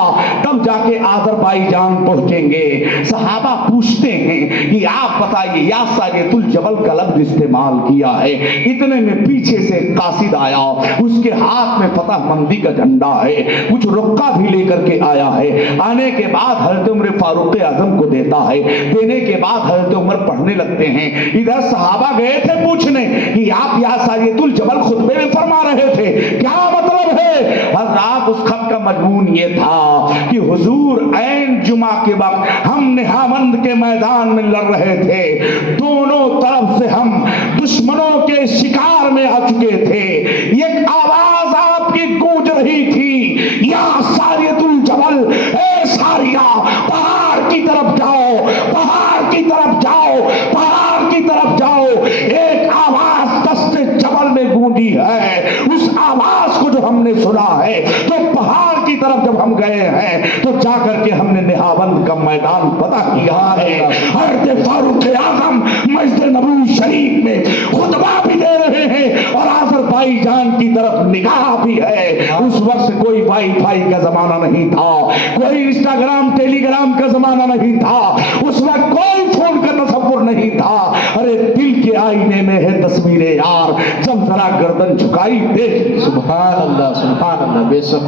تب جا کے آذربائیجان پہنچیں گے. صحابہ پوچھتے ہیں کہ آپ بتائیے یا ساریۃ الجبل کا لفظ استعمال کیا ہے. اتنے میں پیچھے سے قاصد آیا, اس کے ہاتھ میں فتح مندی کا جھنڈا ہے, کچھ رکا بھی لے کر کے آیا ہے. آنے کے بعد حضرت عمر فاروق اعظم کو دیتا ہے. دینے کے بعد حضرت عمر پڑھنے لگتے ہیں. ادھر صحابہ گئے تھے پوچھنے کہ آپ یا ساریۃ الجبل خطبے میں فرما رہے تھے, کیا مطلب ہے؟ حضرات اس خط کا مضمون یہ تھا کہ حضور عین جمعہ کے وقت ہم نہاوند کے میدان میں لڑ رہے تھے, دونوں طرف سے ہم دشمنوں کے شکار میں آ چکے تھے. ایک آواز آپ کی گونج رہی تھی یا ساریۃ الجبل, اے ساریہ پہاڑ کی طرف جاؤ, پہاڑ کی طرف جاؤ, پہاڑ کی طرف جاؤ. ایک آواز دست جبل میں گونجی ہے. اس آواز کو جو ہم نے سنا ہے تو پہاڑ کی طرف جب ہم گئے ہیں تو جا کر کے ہم نے نہاوند کا میدان فتح کیا ہے. حضرت فاروق اعظم مسجد نبوی شریف میں خطبہ بھی دے رہے ہیں اور آذربائیجان کی طرف نگاہ بھی ہے. اس وقت کوئی وائی فائی کا زمانہ نہیں تھا, کوئی انسٹاگرام ٹیلی گرام کا زمانہ نہیں تھا, اس وقت کوئی فون کا تصور نہیں تھا. ارے دل کے آئینے میں ہے تصویر یار, جب ذرا گردن جھکائی دیکھ. سبحان اللہ سبحان اللہ. بے شک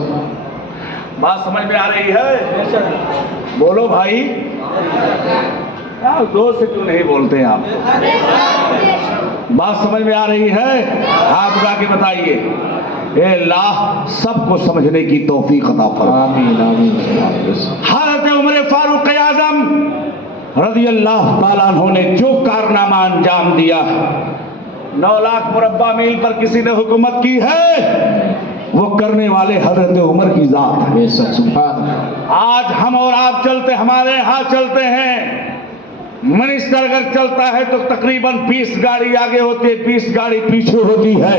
بات سمجھ میں آ رہی ہے؟ بولو بھائی, دو سے کیوں نہیں بولتے ہیں آپ؟ بات سمجھ میں آ رہی ہے؟ ہاتھ اٹھا کے بتائیے. اے اللہ سب کو سمجھنے کی توفیق عطا فرما. آمین آمین. حضرت عمر فاروق اعظم رضی اللہ تعالیٰ عنہ نے جو کارنامہ انجام دیا, 9 لاکھ مربع میل پر کسی نے حکومت کی ہے, وہ کرنے والے حضرت عمر کی ذات ہے. بے شک سبحان اللہ. آج ہم اور آپ چلتے, ہمارے ہاں چلتے ہیں, منسٹر اگر چلتا ہے تو تقریباً 20 گاڑی آگے ہوتی ہے, 20 گاڑی پیچھے ہوتی ہے,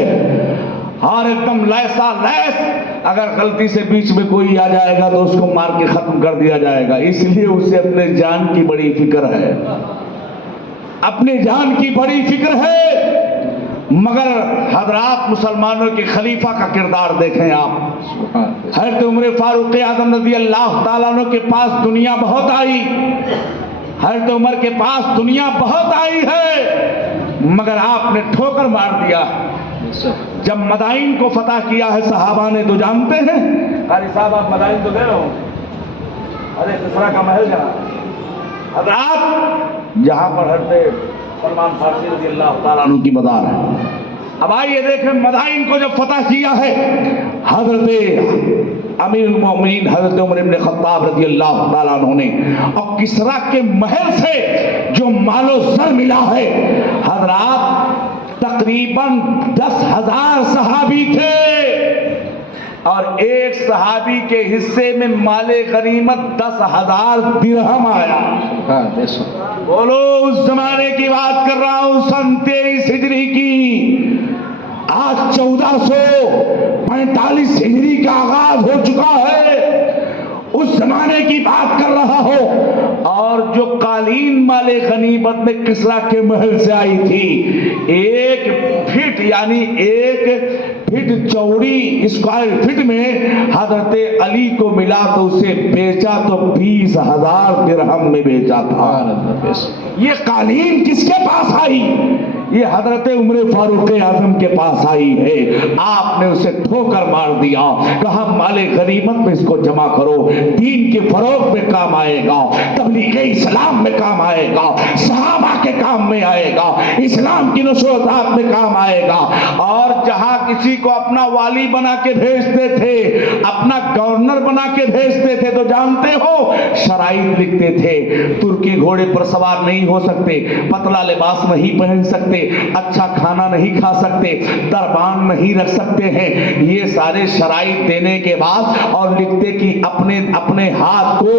اور ایک دم لیسا لیس. اگر غلطی سے بیچ میں کوئی آ جائے گا تو اس کو مار کے ختم کر دیا جائے گا. اس لیے اسے اپنے جان کی بڑی فکر ہے, اپنے جان کی بڑی فکر ہے. مگر حضرات مسلمانوں کے خلیفہ کا کردار دیکھیں آپ. حضرت عمر فاروق اعظم رضی اللہ تعالیٰ عنہ کے پاس دنیا بہت آئی، حضرت عمر کے پاس دنیا بہت آئی ہے، مگر آپ نے ٹھوکر مار دیا۔ جب مدائن کو فتح کیا ہے صحابہ نے تو جانتے ہیں، قاری صاحب آپ مدائن تو گئے ہو، ارے کسرا کا محل جہاں حضرات، جہاں پر حضرت سلمان فارسی رضی اللہ تعالیٰ عنہ کی مدار ہے۔ اب آئیے دیکھیں مدائن کو جب فتح کیا ہے حضرت امیر المومنین حضرت عمر بن خطاب رضی اللہ تعالیٰ عنہ نے، اور کسرا کے محل سے جو مال و زر ملا ہے حضرات، تقریباً 10,000 صحابی تھے، اور ایک صحابی کے حصے میں مال غنیمت 10,000 درہم آیا۔ بولو، اس زمانے کی بات کر رہا ہوں، سن 23 ہجری کی، آج 1445 ہجری کا آغاز ہو چکا ہے، اس زمانے کی بات کر رہا ہو، اور جو قالین مال غنیمت میں کسرا کے محل سے آئی تھی، ایک فٹ یعنی ایک فٹ چوڑی اسکوائر فٹ میں حضرت علی کو ملا تو اسے بیچا تو 20,000 درہم میں بیچا تھا۔ یہ قالین کس کے پاس آئی؟ یہ حضرت عمر فاروق اعظم کے پاس آئی ہے۔ آپ نے اسے ٹھوکر مار دیا، کہا مال غنیمت میں اس کو جمع کرو، دین کے فروغ میں کام آئے گا، تبلیغ اسلام میں کام آئے گا، صحابہ کے کام میں آئے گا، اسلام کی نشر و اشاعت میں کام آئے گا۔ اور جہاں کسی کو اپنا والی بنا کے بھیجتے تھے، اپنا گورنر بنا کے بھیجتے تھے تو جانتے ہو شرائط لکھتے تھے، ترکی گھوڑے پر سوار نہیں ہو سکتے، پتلا لباس نہیں پہن سکتے، اچھا کھانا نہیں کھا سکتے، دربان نہیں رکھ سکتے ہیں۔ یہ سارے شرائط دینے کے بعد اور لکھتے کہ اپنے ہاتھ کو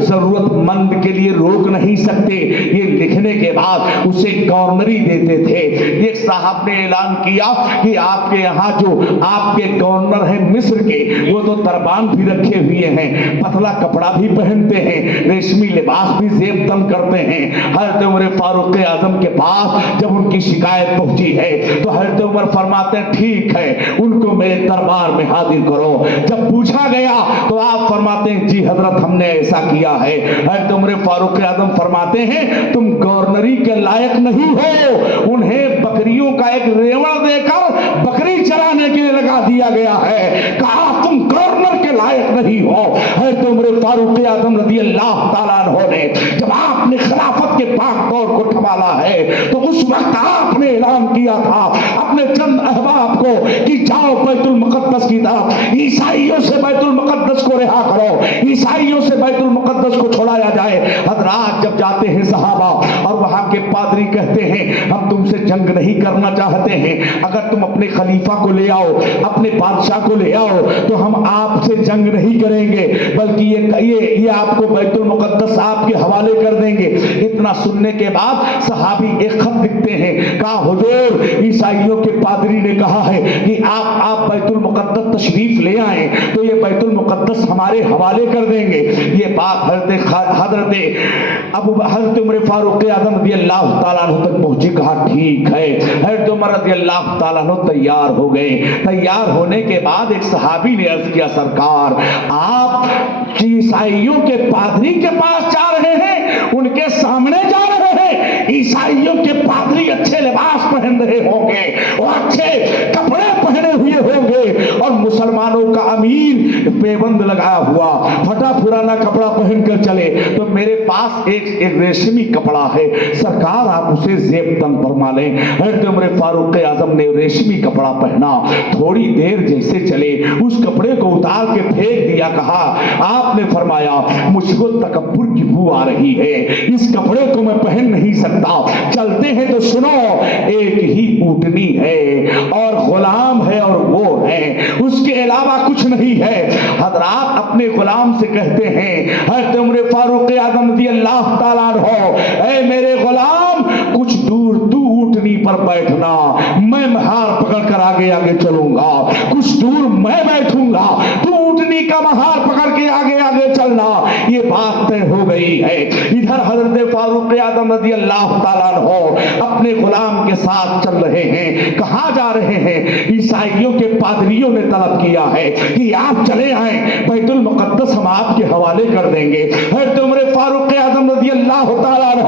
ضرورت مند کے لیے روک نہیں سکتے، یہ لکھنے کے بعد اسے گورنری دیتے تھے۔ ایک صاحب نے اعلان کیا کہ آپ کے یہاں جو آپ کے گورنر ہیں مصر کے، وہ تو دربان بھی رکھے ہوئے ہیں، پتلا کپڑا بھی پہنتے ہیں، ریشمی لباس بھی زیب تن کرتے ہیں۔ حضرت عمر فاروق اعظم کے پاس جب ان کی شکایت پہنچی ہے تو حضرت عمر فرماتے ہیں ٹھیک ہے، ان کو میرے دربار میں حاضر کرو۔ جب پوچھا گیا تو آپ فرماتے ہیں جی حضرت ہم نے ایسا کیا ہے۔ حضرت عمر فاروق اعظم فرماتے ہیں تم گورنری کے لائق نہیں ہو، انہیں بکریوں کا ایک ریوڑ دے کر بکری چرانے کے لیے لگا دیا گیا ہے، کہا تم گورنر کے لائق نہیں ہو۔ حضرت عمر فاروق اعظم رضی اللہ تعالیٰ عنہ نے جب آپ نے خلافت کے پاک دور کو سنبھالا ہے تو اس وقت آپ نے اعلان کیا تھا اپنے چند احباب کو کہ جاؤ بیت المقدس کی طرف، عیسائیوں سے بیت المقدس کو رہا کرو، عیسائیوں سے بیت المقدس کو چھوڑایا جائے۔ حضرات جب جاتے ہیں صحابہ اور وہاں کے پادری کہتے ہیں ہم تم سے جنگ نہیں کرنا چاہتے ہیں، اگر تم اپنے خلیفہ کو لے آؤ، اپنے بادشاہ کو لے آؤ تو ہم آپ سے جنگ نہیں کریں گے، بلکہ یہ آپ کو بیت المقدس آپ کے حوالے کر دیں گے۔ اتنا سننے کے بعد صحابی ایک خط لکھتے ہیں، کہا حضور عیسائیوں کے پادری نے کہا ہے کہ آپ بیت المقدس تشریف لے آئیں تو یہ بیت المقدس ہمارے حوالے کر دیں گے۔ یہ بات حضرت عمر فاروق اعظم رضی اللہ تعالیٰ عنہ تک پہنچی، کہا ٹھیک ہے۔ حضرت عمر رضی اللہ تعالیٰ عنہ تیار ہو گئے۔ تیار ہونے کے بعد ایک صحابی نے عرض کیا سرکار آپ عیسائیوں کے پادری کے پاس جا رہے ہیں، ان کے سامنے جا رہے ہیں، عیسائیوں کے پادری اچھے لباس پہن رہے ہوں گے اور اچھے کپڑے پہنے ہوئے ہوں گے، اور مسلمانوں کا امیر پیبند لگایا ہوا پھٹا پرانا کپڑا پہن کر چلے، تو میرے پاس ایک ریشمی کپڑا ہے سرکار آپ اسے زیب تن فرما لیں۔ حضرت عمر فاروق اعظم نے ریشمی کپڑا پہنا، تھوڑی دیر جیسے چلے اس کپڑے کو اتار کے پھینک دیا، کہا آپ نے فرمایا مجھ کو تکبر کی بو آ رہی ہے، اس کپڑے کو میں پہن نہیں سکتا، چلتے ہیں تو سنو ایک ہی اونٹنی ہے اور غلام ہے اور وہ ہے، اس کے علاوہ کچھ نہیں ہے۔ حضرات اپنے غلام سے کہتے ہیں حضرت عمر فاروق اعظم رضی اللہ تعالیٰ عنہ، اے میرے غلام کچھ دور تو اونٹنی پر بیٹھنا، میں مہار پکڑ کر آگے آگے چلوں گا، کچھ دور میں بیٹھوں گا، تو اونٹنی کا محال پکڑ کے آگے آگے چلنا، یہ بات طے ہو گئی ہے۔ ادھر حضرت فاروق اعظم رضی اللہ تعالیٰ عنہ اپنے غلام کے ساتھ چل رہے ہیں، کہاں جا رہے ہیں؟ عیسائیوں کے پادریوں نے طلب کیا ہے کہ آپ چلے آئیں، بیت المقدس ہم آپ کے حوالے کر دیں گے۔ حضرت عمر فاروق اعظم رضی اللہ تعالیٰ عنہ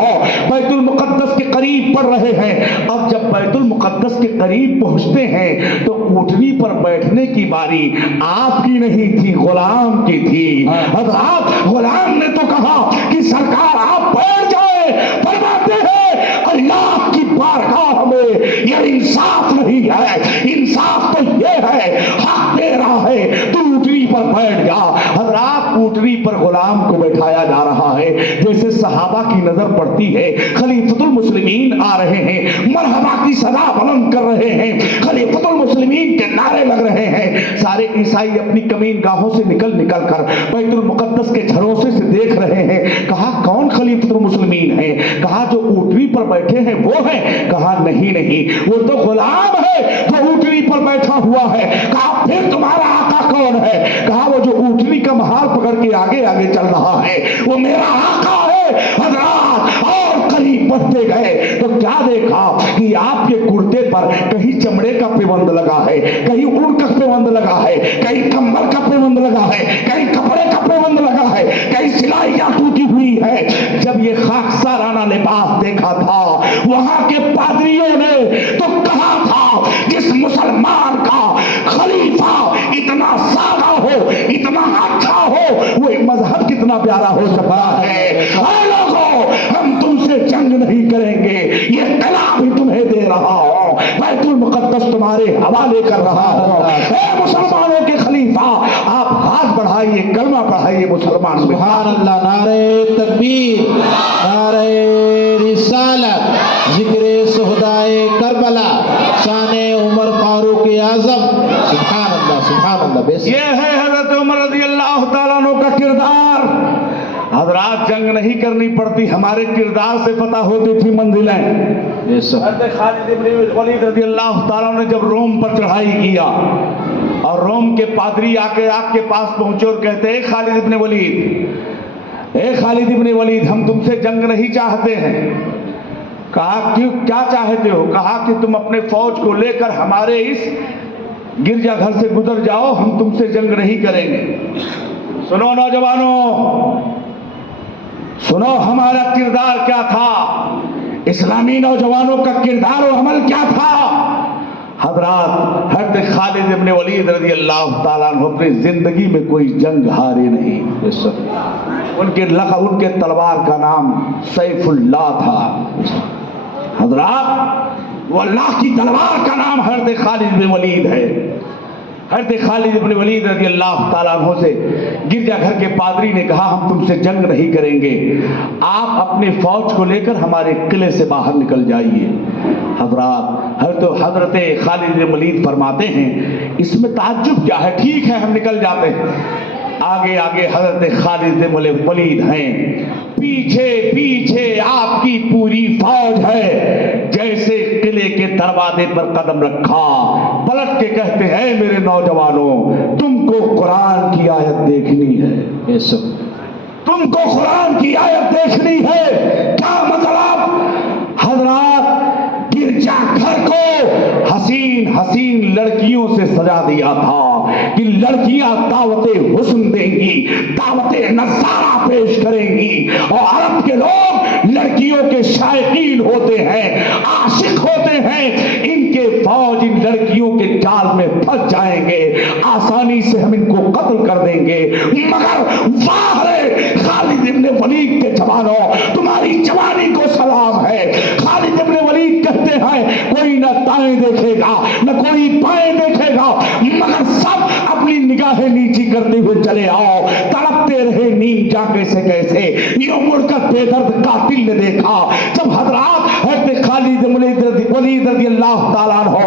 بیت المقدس کے قریب پڑھ رہے ہیں۔ اب جب بیت المقدس کے قریب پہنچتے ہیں تو اونٹنی پر بیٹھنے کی باری آپ کی نہیں تھی، غلام کی تھی۔ حضرات غلام نے تو کہا کہ سرکار آپ بیٹھ جائیں، فرماتے ہیں اللہ کی بارگاہ میں یہ انصاف نہیں ہے، انصاف تو یہ ہے حق دے رہا ہے، تو اونٹنی پر بیٹھ جا۔ حضرات اونٹنی پر غلام کو بیٹھایا جا رہا ہے، جیسے صحابہ کی نظر پڑتی ہے خلیفۃ المسلمین آ رہے ہیں، مرحبا کی صدا بلند کر رہے ہیں، خلیفۃ المسلمین کے نعرے لگ رہے ہیں۔ سارے عیسائی اپنی کمین گاہوں سے نکل کر بیت المقدس کے جھروسے سے دیکھ رہے ہیں۔ کہا کون خلیفۃ المسلمین ہے؟ کہا جو اونٹنی پر بیٹھے ہیں وہ ہیں؟ کہا نہیں، وہ تو غلام ہے جو اونٹنی پر بیٹھا ہوا ہے۔ کہا پھر تمہارا آقا کون ہے؟ کہا وہ جو اونٹنی کا محال پکڑ کے آگے آگے چل رہا ہے وہ میرا آقا ہے۔ حضرات اور قریب بڑھتے گئے تو کیا دیکھا کہ آپ کے کرتے پر کہیں چمڑے کا پیوند لگا ہے، کہیں اون کا پیوند لگا ہے، کہیں کمبل کا پیوند لگا ہے، کہیں کپڑے کا پیوند لگا ہے، کہیں سلائیاں ٹوٹی ہوئی ہے۔ جب یہ خاکسارانہ لباس دیکھا تھا وہاں کے پادریوں نے تو کہا تھا جس مسلمان کا خلیفہ اتنا سادہ ہو، اتنا اچھا ہو، وہ مذہب کتنا پیارا ہو سکتا ہے۔ اے لوگوں ہم تم سے جنگ نہیں کریں گے، یہ قلعہ بھی تمہیں دے رہا ہوں، بیت المقدس تمہارے حوالے کر رہا ہوں۔ اے مسلمانوں کے خلیفہ آپ ہاتھ بڑھائیے، کلمہ پڑھائیے مسلمان۔ سبحان اللہ، نعرہ تکبیر، نعرہ رسالت، ذکر شہدائے کربلا، شان عمر فاروق اعظم۔ سبحان اللہ، سبحان اللہ۔ بے شک یہ ہے حضرت عمر رضی اللہ تعالیٰ عنہ کا کردار۔ حضرات جنگ نہیں کرنی پڑتی، ہمارے کردار سے فتح ہوتی تھی منزلیں۔ بے شک حضرت خالد بن ولید رضی اللہ تعالیٰ نے جب روم پر چڑھائی کیا اور روم کے پادری آ کے پاس پہنچے اور کہتے اے خالد ابن ولید، اے خالد ابن ولید، ہم تم سے جنگ نہیں چاہتے ہیں۔ کہا کیوں، کیا چاہتے ہو؟ کہا کہ تم اپنے فوج کو لے کر ہمارے اس گرجا گھر سے گزر جاؤ، ہم تم سے جنگ نہیں کریں گے۔ سنو نوجوانوں، سنو ہمارا کردار کیا تھا، اسلامی نوجوانوں کا کردار و عمل کیا تھا۔ حضرات حضرت خالد ابن ولید رضی اللہ تعالیٰ عنہ اپنی زندگی میں کوئی جنگ ہارے نہیں۔ بے شک ان کے تلوار کا نام سیف اللہ تھا۔ حضرات وہ اللہ کی تلوار کا نام حضرت خالد بن ولید ہے۔ حضرت خالد بن ولید رضی اللہ تعالیٰ عنہ سے گرجا گھر کے پادری نے کہا ہم تم سے جنگ نہیں کریں گے، آپ اپنے فوج کو لے کر ہمارے قلعے سے باہر نکل جائیے۔ حضرات حضرت خالد بن ولید فرماتے ہیں اس میں تعجب کیا ہے، ٹھیک ہے ہم نکل جاتے ہیں۔ آگے آگے حضرت خالد بن ولید ہیں، پیچھے پیچھے آپ کی پوری فوج ہے۔ جیسے قلعے کے دروازے پر قدم رکھا، پلٹ کے کہتے ہیں میرے نوجوانوں تم کو قرآن کی آیت دیکھنی ہے، بے شک تم کو قرآن کی آیت دیکھنی ہے۔ کیا مطلب؟ حضرات گرجا گھر کو حسین حسین لڑکیوں سے سجا دیا تھا کہ لڑکیاں دعوت حسن دیں گی، دعوت نظارہ پیش کریں گی، اور عرب کے لوگ لڑکیوں کے شائقین ہوتے ہیں، عاشق ہوتے ہیں، ان کے فوج ان لڑکیوں کے جال میں پھنس جائیں گے، آسانی سے ہم ان کو قتل کر دیں گے۔ مگر واہ رے خالد ابن ولید کے جوانوں، تمہاری جوانی کو سلام ہے۔ خالد ابن ولید کہتے ہیں کوئی نہ دائیں دیکھے گا نہ کوئی بائیں دیکھے گا، مگر سب اپنی نگاہیں نیچی کرتے ہوئے چلے آؤ۔ تڑپتے رہے نیم جاگے سے کیسے، یوں مڑ کر بے درد قاتل نے دیکھا۔ جب حضرات حضرت خالد ولید رضی اللہ تعالیٰ عنہ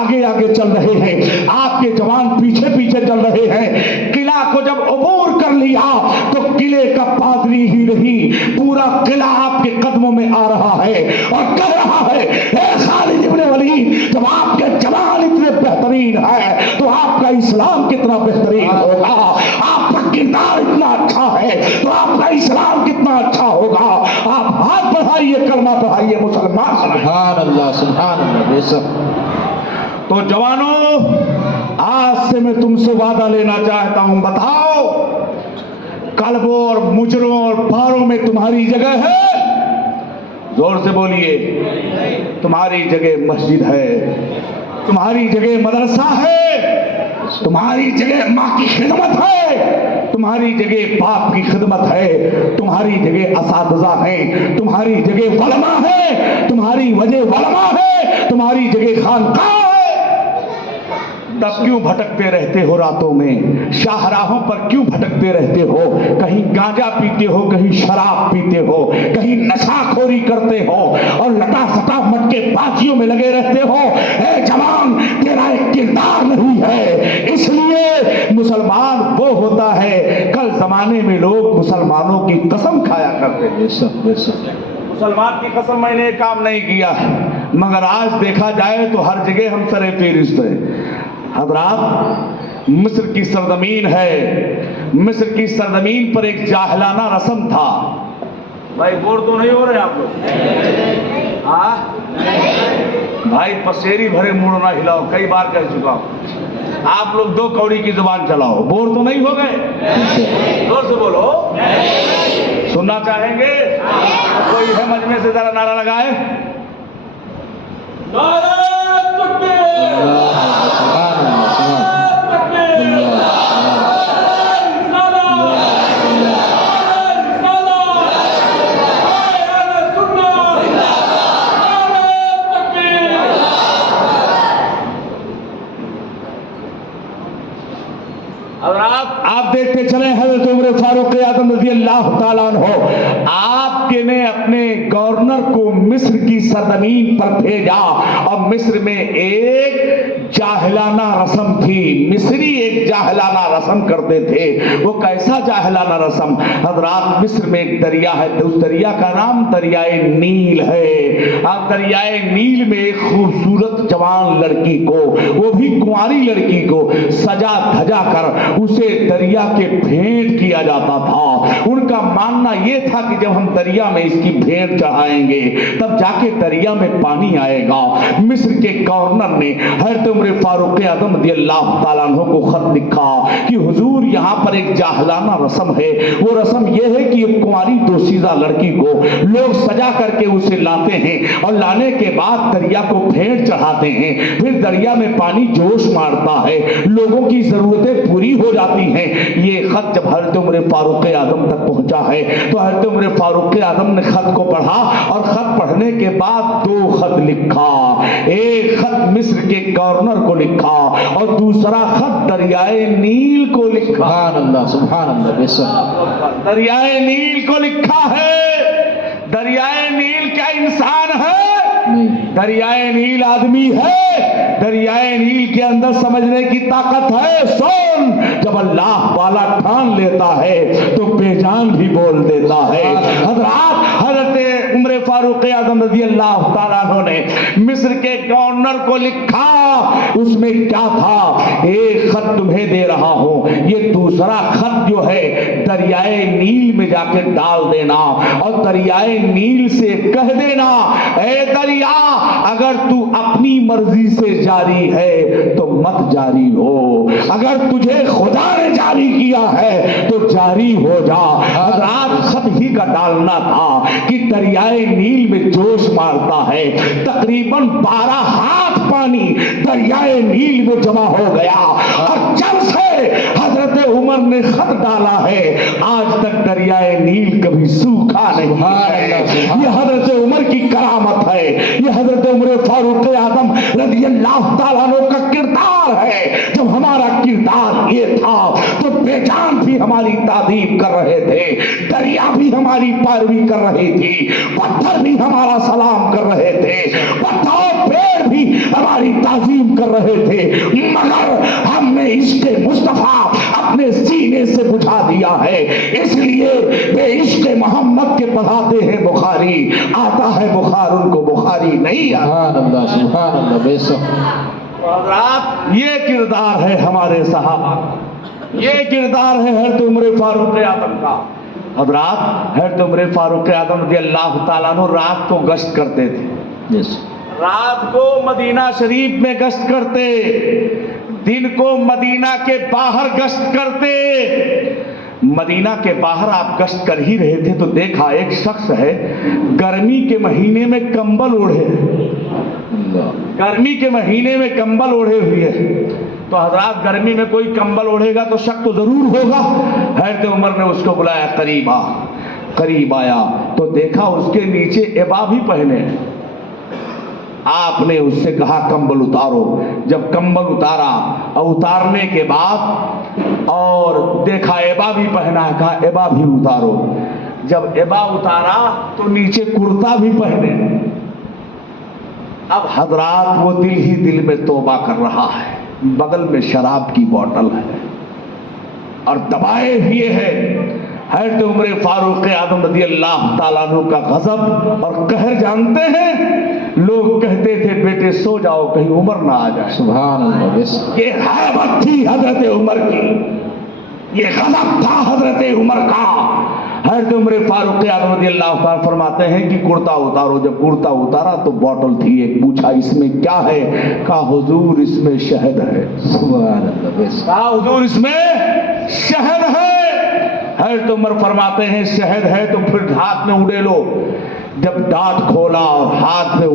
آگے آگے چل رہے ہیں، آپ کے جوان پیچھے پیچھے چل رہے ہیں، قلعہ کو جب عبور کر لیا تو قلعے کا پادری ہی نہیں پورا قلعہ آپ کے قدموں میں آ رہا ہے اور کہہ رہا ہے اے خالد ابن ولید، جب آپ کے جوان اتنے بہترین ہیں تو آپ کا اسلام کتنا بہترین ہوگا، آپ سبحان اللہ بے شک. تو جوانوں، آج سے میں تم سے وعدہ لینا چاہتا ہوں، بتاؤ قلبوں اور مجروں اور پاروں میں تمہاری جگہ ہے؟ زور سے بولیے. تمہاری جگہ مسجد ہے، تمہاری جگہ مدرسہ ہے، تمہاری جگہ ماں کی خدمت ہے، تمہاری جگہ باپ کی خدمت ہے، تمہاری جگہ اساتذہ ہیں، تمہاری جگہ علماء ہے، تمہاری وجہ علماء ہے، تمہاری جگہ خانقاہ ہے. تب کیوں بھٹکتے رہتے ہو راتوں میں؟ شاہراہوں پر کیوں بھٹکتے رہتے ہو؟ کہیں گانجا پیتے ہو، کہیں شراب پیتے ہو، کہیں نشہ خوری کرتے ہو اور لٹا سٹا مٹکے بازیوں میں لگے رہتے ہو. اے جوان، تیرا ایک کردار نہیں ہے. اس لیے مسلمان وہ ہوتا ہے، کل زمانے میں لوگ مسلمانوں کی قسم کھایا کرتے تھے. بے شک بے شک. مسلمان کی قسم میں نے یہ کام نہیں کیا، مگر آج دیکھا جائے تو ہر جگہ ہم سر فہرست ہیں. حضرات، مصر کی سرزمین ہے، مصر کی سرزمین پر ایک جاہلانہ رسم تھا. بھائی بور تو نہیں ہو رہے آپ لوگ؟ ہاں بھائی، پسیری بھرے موڑنا ہلاؤ، کئی بار کہہ چکا ہوں. آپ لوگ دو کوڑی کی زبان چلاؤ، بور تو نہیں ہو گئے؟ زور سے بولو. سننا چاہیں گے؟ کوئی ہے مجمع سے ذرا نعرہ لگائے. آپ دیکھتے چلیں، حضرت عمر فاروق اعظم رضی اللہ تعالیٰ عنہ آپ کے نے اپنے گورنر کو مصر کی سرزمین پر بھیجا، اور مصر میں ایک جاہلانہ رسم تھی. مصری ایک جاہلانہ رسم کرتے تھے. وہ کیسا جاہلانہ رسم؟ حضرات، مصر میں ایک دریا ہے، اس دریا کا نام دریائے نیل ہے. اب دریائے نیل میں ایک خوبصورت جوان لڑکی کو، وہ بھی کنواری لڑکی کو، سجا دھجا کر اسے دریا کے بھیٹ کیا جاتا تھا. ان کا ماننا یہ تھا کہ جب ہم دریا میں اس کی بھیٹ چڑھائیں گے تب جا کے دریا میں پانی آئے گا. مصر کے گورنر نے حضرت عمر فاروق اعظم رضی اللہ تعالیٰ عنہ کو خط لکھا کہ حضور، یہاں پر ایک جاہلانہ رسم ہے. وہ رسم یہ ہے کہ ایک کنواری دوشیزہ لڑکی کو لوگ سجا کر کے اسے لاتے ہیں، اور لانے کے بعد دریا کو بھیٹ چڑھاتے ہیں. پھر دریا میں پانی جوش مارتا ہے، لوگوں کی ضرورتیں پوری ہو جاتی ہیں. یہ خط جب حضرت عمر فاروق اعظم تک پہنچا ہے تو حضرت عمر فاروق اعظم نے خط کو پڑھا، اور خط پڑھنے کے بعد دو خط لکھا. ایک خط مصر کے گورنر کو لکھا اور دوسرا خط دریائے نیل کو لکھا. سبحان اللہ سبحان اللہ بے شک. دریائے نیل کو لکھا ہے. دریائے نیل کیا انسان ہے؟ دریائے نیل آدمی ہے. دریائے نیل کے اندر سمجھنے کی طاقت ہے. سن، جب اللہ والا ٹھان لیتا ہے تو بے جان بھی بول دیتا ہے. حضرات، حضرت عمر فاروق اعظم رضی اللہ تعالیٰ عنہ نے مصر کے گورنر کو لکھا. اس میں کیا تھا؟ ایک خط تمہیں دے رہا ہوں، یہ دوسرا خط جو ہے دریائے نیل میں جا کے ڈال دینا، اور دریائے نیل سے کہہ دینا، اے دریا، اگر تو اپنی مرضی سے جاری ہے تو مت جاری ہو، اگر تجھے خدا نے جاری کیا ہے تو جاری ہو جا. حضرات، خط ہی کا ڈالنا تھا کہ دریائے نیل میں جوش مارتا ہے. تقریباً 12 ہاتھ پانی دریائے نیل میں جمع ہو گیا، اور جب سے حضرت عمر نے خط ڈالا ہے آج تک دریائے نیل کبھی سوکھا نہیں ہے. یہ حضرت عمر کی کرامت ہے، یہ حضرت عمر فاروق اعظم رضی اللہ تعالیٰ عنہ کا کردار ہے. جب ہمارا کردار یہ تھا تو بے جان بھی ہماری تعظیم کر رہے تھے، دریا بھی ہماری پیروی کر رہی تھی، پتھر بھی ہمارا سلام کر رہے تھے، پتھر پیڑ بھی ہماری تعظیم کر رہے تھے، مگر ہم نے عشق مصطفیٰ اپنے سینے سے بجھا دیا ہے. اس لیے بے عشق محمد کے پڑھاتے ہیں بخاری، آتا ہے بخار ان کو بخاری نہیں آتا. سبحان اللہ سبحان اللہ بے شک. حضرات، یہ کردار ہے ہمارے صحابہ، یہ کردار ہے حضرت عمر فاروق اعظم کا. حضرات، حضرت عمر فاروق اعظم رضی اللہ تعالیٰ عنہ رات کو گشت کرتے تھے. رات کو مدینہ شریف میں گشت کرتے، دن کو مدینہ کے باہر گشت کرتے۔ مدینہ کے باہر آپ گشت کر ہی رہے تھے تو دیکھا ایک شخص ہے گرمی کے مہینے میں کمبل اوڑھے، گرمی کے مہینے میں کمبل اوڑھے ہوئے ہے۔ تو حضرات گرمی میں کوئی کمبل اوڑھے گا تو شک تو ضرور ہوگا۔ حضرت عمر نے اس کو بلایا، قریب آ۔ قریب آیا تو دیکھا اس کے نیچے عبا بھی پہنے۔ آپ نے اس سے کہا کمبل اتارو۔ جب کمبل اتارا اور اتارنے کے بعد اور دیکھا عبا بھی پہنا ہے، کہا عبا بھی اتارو۔ جب عبا اتارا تو نیچے کرتا بھی پہنے۔ اب حضرات وہ دل ہی دل میں توبہ کر رہا ہے، بغل میں شراب کی بوتل ہے اور دبائے ہوئے ہے۔ حضرت عمر فاروق اعظم رضی اللہ تعالیٰ عنہ کا غضب اور قہر جانتے ہیں۔ لوگ کہتے تھے بیٹے سو جاؤ کہیں عمر نہ آ جائے۔ سبحان اللہ۔ یہ ہیبت تھی حضرت عمر کی، یہ غضب تھا حضرت عمر کا۔ حضرت عمر فاروق اعظم رضی اللہ تعالیٰ فرماتے ہیں کہ کرتا اتارو۔ جب کرتا اتارا تو بوتل تھی ایک، پوچھا اس میں کیا ہے؟ کہا حضور اس میں شہد ہے۔ سبحان اللہ۔ کہا حضور اس میں شہد ہے۔ حضرت عمر فرماتے ہیں شہد ہے تو پھر ہاتھ میں اڑیلو۔ جب دانت کھولا اور ہاتھ میں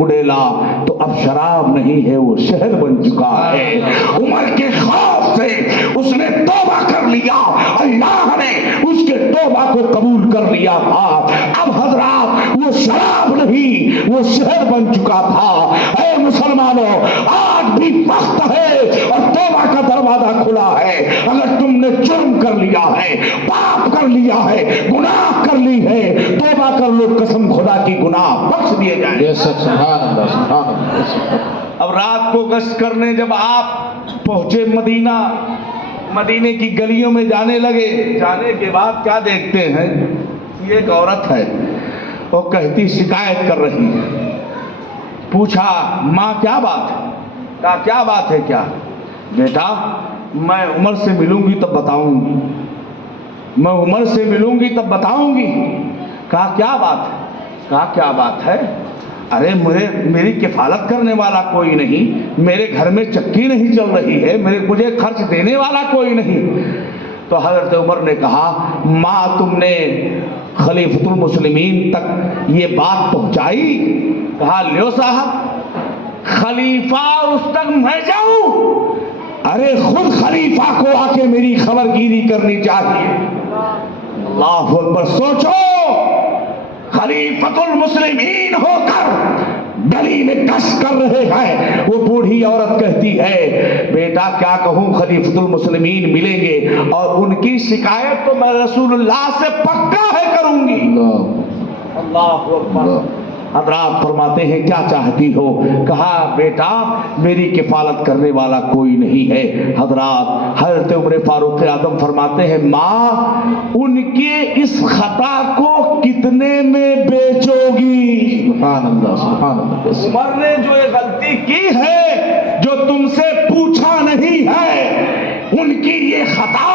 اڑیلا تو اب شراب نہیں ہے، وہ شہد بن چکا ہے۔ عمر کے خوف سے اس نے توبہ کر لیا، اللہ نے اس کے توبہ کو قبول کر لیا تھا۔ اب حضرات وہ شراب نہیں، وہ شہد بن چکا تھا۔ اے مسلمانوں، آج بھی وقت ہے اور توبہ کا دروازہ کھلا ہے۔ اگر تم نے جرم کر لیا ہے، پاپ کر لیا ہے، گناہ کر لی ہے، توبہ کر لو، قسم خدا کی گناہ بخش دیے جائیں۔ سبحان اللہ، سبحان اللہ۔ اب رات کو گشت کرنے جب آپ پہنچے مدینے کی گلیوں میں جانے لگے، جانے کے بعد کیا دیکھتے ہیں؟ یہ ایک عورت ہے، وہ کہتی شکایت کر رہی ہے۔ پوچھا ماں کیا بات ہے؟ کہا کیا بات ہے کیا؟ بیٹا میں عمر سے ملوں گی تب بتاؤں گی، میں عمر سے ملوں گی تب بتاؤں گی۔ کہا کیا بات ہے؟ کہا کیا بات ہے؟ ارے میری کفالت کرنے والا کوئی نہیں، میرے گھر میں چکی نہیں چل رہی ہے، مجھے خرچ دینے والا کوئی نہیں۔ تو حضرت عمر نے کہا ماں تم نے خلیفۃ المسلمین تک یہ بات پہنچائی؟ کہا لیو صاحب، خلیفہ اس تک میں جاؤں؟ ارے خود خلیفہ کو آ کے میری خبر گیری کرنی چاہیے۔ اللہ اکبر۔ سوچو خلیفۃ المسلمین ہو کر گلی میں گشت کر رہے ہیں، وہ بوڑھی عورت کہتی ہے بیٹا کیا کہوں، خلیفۃ المسلمین ملیں گے اور ان کی شکایت تو میں رسول اللہ سے پکا ہے کروں گی۔ اللہ اکبر۔ حضرات فرماتے ہیں کیا چاہتی ہو؟ کہا بیٹا میری کفالت کرنے والا کوئی نہیں ہے۔ حضرت عمر فاروق اعظم فرماتے ہیں ماں ان کے اس خطا کو کتنے میں بیچو گی؟ سبحان اللہ، سبحان اللہ۔ عمر نے جو یہ غلطی کی ہے، جو تم سے پوچھا نہیں ہے، ان کی یہ خطا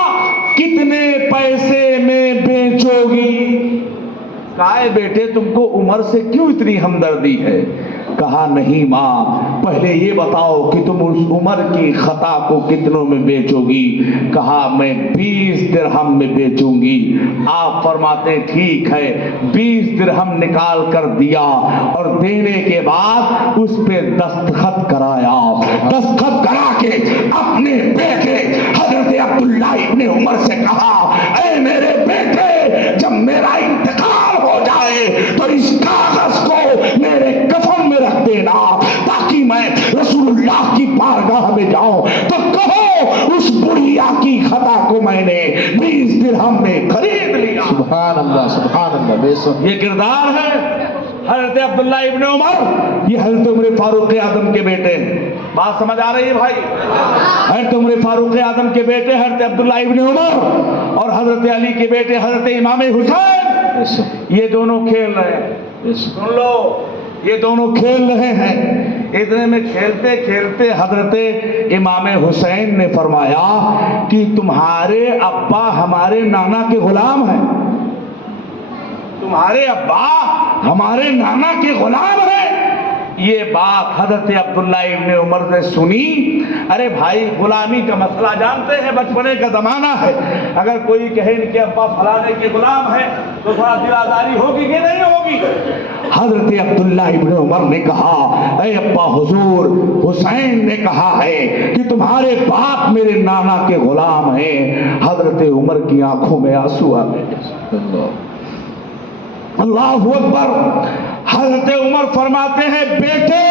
کتنے پیسے میں بیچو گی؟ کہا بیٹے تم کو عمر سے کیوں اتنی ہمدردی ہے؟ کہا نہیں ماں، پہلے یہ بتاؤ کہ تم اس عمر کی خطا کو کتنوں میں بیچو گی؟ کہا میں 20 درہم میں بیچوں گی۔ آپ فرماتے ٹھیک ہے، 20 درہم نکال کر دیا اور دینے کے بعد اس پہ دستخط کرایا۔ دستخط کرا کے اپنے بیٹے حضرت عبداللہ ابن عمر سے کہا اے میرے بیٹے جب میرا انتقال ہو جائے تو اس کاغذ کو میرے کفن میں رکھ دینا تاکہ میں رسول اللہ کی بارگاہ میں جاؤں تو کہو اس بڑھیا کی خطا کو میں نے 20 درہم میں خرید لیا۔ سبحان اللہ، سبحان اللہ۔ بے شک یہ کردار ہے حضرت عبداللہ ابن عمر، یہ حضرت عمر فاروق اعظم کے بیٹے ہیں۔ بات سمجھ آ رہی ہے بھائی؟ حضرت عمر فاروق اعظم کے بیٹے حضرت عبداللہ ابن عمر اور حضرت علی کے بیٹے حضرت امام حسین، یہ دونوں کھیل رہے ہیں۔ سن لو، یہ دونوں کھیل رہے ہیں۔ اتنے میں کھیلتے کھیلتے حضرت امام حسین نے فرمایا کہ تمہارے ابا ہمارے نانا کے غلام ہیں، تمہارے ابا ہمارے نانا کے غلام ہیں۔ یہ بات حضرت عبداللہ ابن عمر نے سنی. ارے بھائی غلامی کا مسئلہ جانتے ہیں, بچپنے کا زمانہ ہے, اگر کوئی کہے کہ ابا فلانے کے غلام ہے تو تھوڑا دل آزاری ہوگی کہ نہیں ہوگی. حضرت عبداللہ ابن عمر نے کہا اے ابا حضور, حسین نے کہا ہے کہ تمہارے باپ میرے نانا کے غلام ہیں. حضرت عمر کی آنکھوں میں آنسو آ گئے. اللہ اکبر. حضرت عمر فرماتے ہیں بیٹے,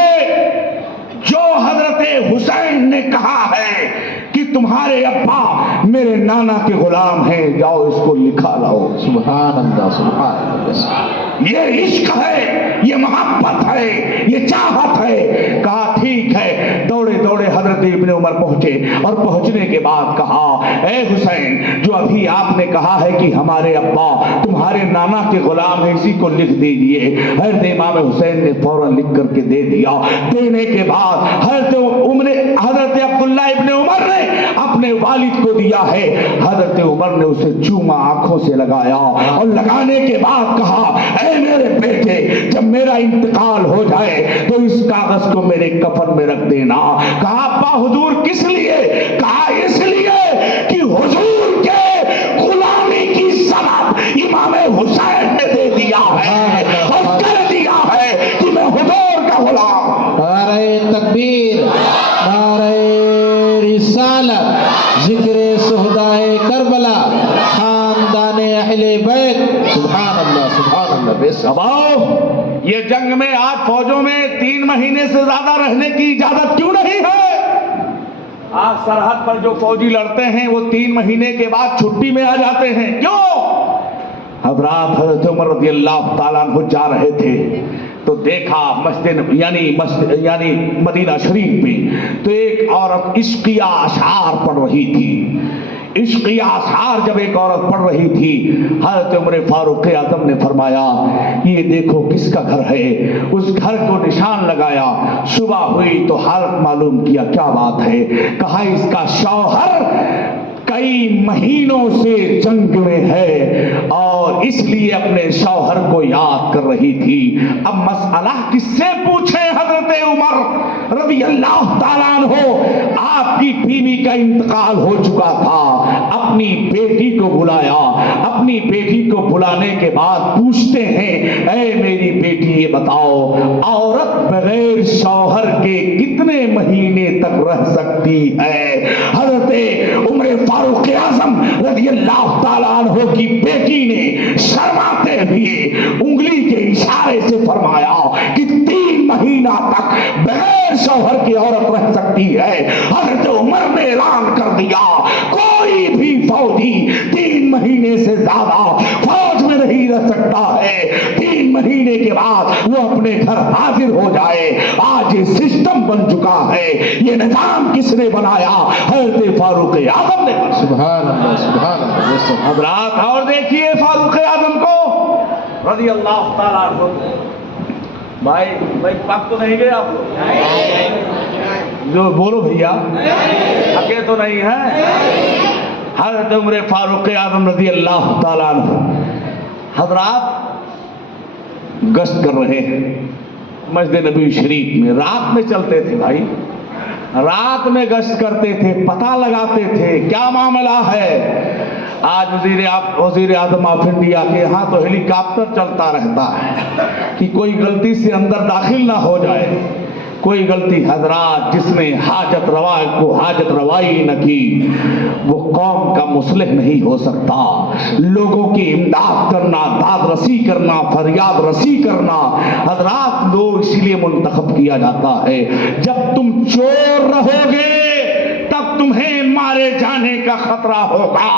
جو حضرت حسین نے کہا ہے کہ تمہارے ابا میرے نانا کے غلام ہیں, جاؤ اس کو لکھا لاؤ. سبحان اللہ, سبحان اللہ. یہ عشق ہے, یہ محبت ہے, یہ چاہت ہے. کہا ٹھیک ہے. دوڑے دوڑے حضرت ابن عمر پہنچے اور پہنچنے کے بعد کہا اے حسین, جو ابھی آپ نے کہا ہے کہ ہمارے ابا تمہارے نانا کے غلام ہیں, اسی کو لکھ دیجئے. حضرت امام حسین نے فوراً لکھ کر کے دے دیا. دینے کے بعد حضرت عبداللہ ابن عمر نے اپنے والد کو دیا ہے. حضرت عمر نے اسے چوما, آنکھوں سے لگایا اور لگانے کے بعد کہا اے میرے بیٹے, جب میرا انتقال ہو جائے تو اس کاغذ کو میرے کفن میں رکھ دینا. کہا ابا حضور کس لیے؟ کہا اس لیے کہ حضور کے غلامی کی سند امام حسین نے دے دیا ہے اور کر دیا ہے کہ میں حضور کا غلام. نعرہ تکبیر, نعرہ رسالت, ذکر شہدائے کربلا, خاندان اہل بیت. سبحان اللہ, سبحان اللہ. بے شک. اب آؤ, یہ جنگ میں آج فوجوں میں 3 مہینے سے زیادہ رہنے کی اجازت کیوں نہیں ہے؟ آج سرحد پر جو فوجی لڑتے ہیں وہ 3 مہینے کے بعد چھٹی میں آ جاتے ہیں. کیوں؟ حضرات حضرت عمر رضی اللہ تعالیٰ عنہ جا رہے تھے تو دیکھا مسجد یعنی مدینہ شریف میں تو ایک عورت عشقیہ اشعار پڑھ رہی تھی. عشقیہ اشعار جب ایک عورت پڑھ رہی تھی, حضرت عمر فاروق اعظم نے فرمایا یہ دیکھو کس کا گھر ہے. اس گھر کو نشان لگایا. صبح ہوئی تو حالت معلوم کیا, کیا بات ہے؟ کہا اس کا شوہر کئی مہینوں سے جنگ میں ہے اور اس لیے اپنے شوہر کو یاد کر رہی تھی. اب مسئلہ کس سے پوچھیں؟ حضرت عمر رضی اللہ تعالیٰ عنہ, آپ کی بیوی کا انتقال ہو چکا تھا. اپنی بیٹی کو بلایا. اپنی بیٹی کو بلانے کے بعد پوچھتے ہیں اے میری بیٹی یہ بتاؤ, عورت بغیر شوہر کے کتنے مہینے تک رہ سکتی ہے؟ حضرت عمر فاروق اعظم رضی اللہ تعالیٰ عنہ کی بیٹی نے شرماتے ہوئے انگلی کے اشارے سے فرمایا کہ 3 مہینہ تک بغیر شوہر کی عورت رہ سکتی ہے. حضرت عمر نے اعلان کر دیا کوئی بھی فوجی 3 مہینے سے زیادہ فوج میں نہیں رہ سکتا ہے. 3 مہینے کے بعد وہ اپنے گھر حاضر ہو جائے. آج یہ سسٹم بن چکا ہے. یہ نظام کس نے بنایا؟ حضرت فاروق اعظم نے. سبحان اللہ, سبحان اللہ. حضرات اور دیکھیے فاروق اعظم کو رضی اللہ تعالیٰ عنہ. بھائی پک تو نہیں گئے آپ لوگ؟ جو بولو بھیا, پکے تو نہیں ہیں؟ حضرت عمر فاروق اعظم رضی اللہ تعالیٰ عنہ حضرات گشت کر رہے ہیں مسجد نبی شریف میں. رات میں چلتے تھے بھائی, رات میں گشت کرتے تھے, پتہ لگاتے تھے کیا معاملہ ہے. آج وزیر اعظم آف انڈیا کے یہاں تو ہیلی کاپٹر چلتا رہتا ہے کہ کوئی غلطی سے اندر داخل نہ ہو جائے. کوئی غلطی حضرات جس نے حاجت روائی نہ کی وہ قوم کا مصلح نہیں ہو سکتا. لوگوں کی امداد کرنا, داد رسی کرنا, فریاد رسی کرنا, حضرات لوگ اسی لیے منتخب کیا جاتا ہے. جب تم چور رہو گے تب تمہیں مارے جانے کا خطرہ ہوگا.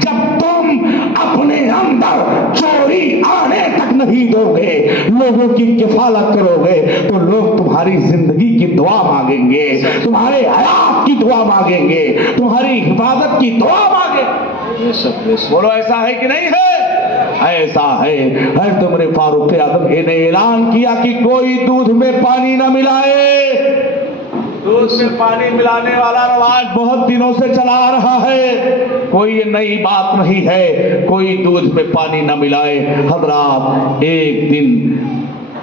جب تم اپنے اندر چوری آنے تک نہیں دو گے, لوگوں کی کفالت کرو گے تو لوگ تمہاری زندگی کی دعا مانگیں گے, تمہارے حیات کی دعا مانگیں گے, تمہاری حفاظت کی دعا مانگیں گے. بولو ایسا ہے کہ نہیں ہے؟ ایسا ہے. حضرت عمر فاروق اعظم نے اعلان کیا کہ کوئی دودھ میں پانی نہ ملائے. دودھ میں پانی ملانے والا رواج بہت دنوں سے چلا آ رہا ہے, کوئی یہ نئی بات نہیں ہے. کوئی دودھ میں پانی نہ ملائے. حضرات ایک دن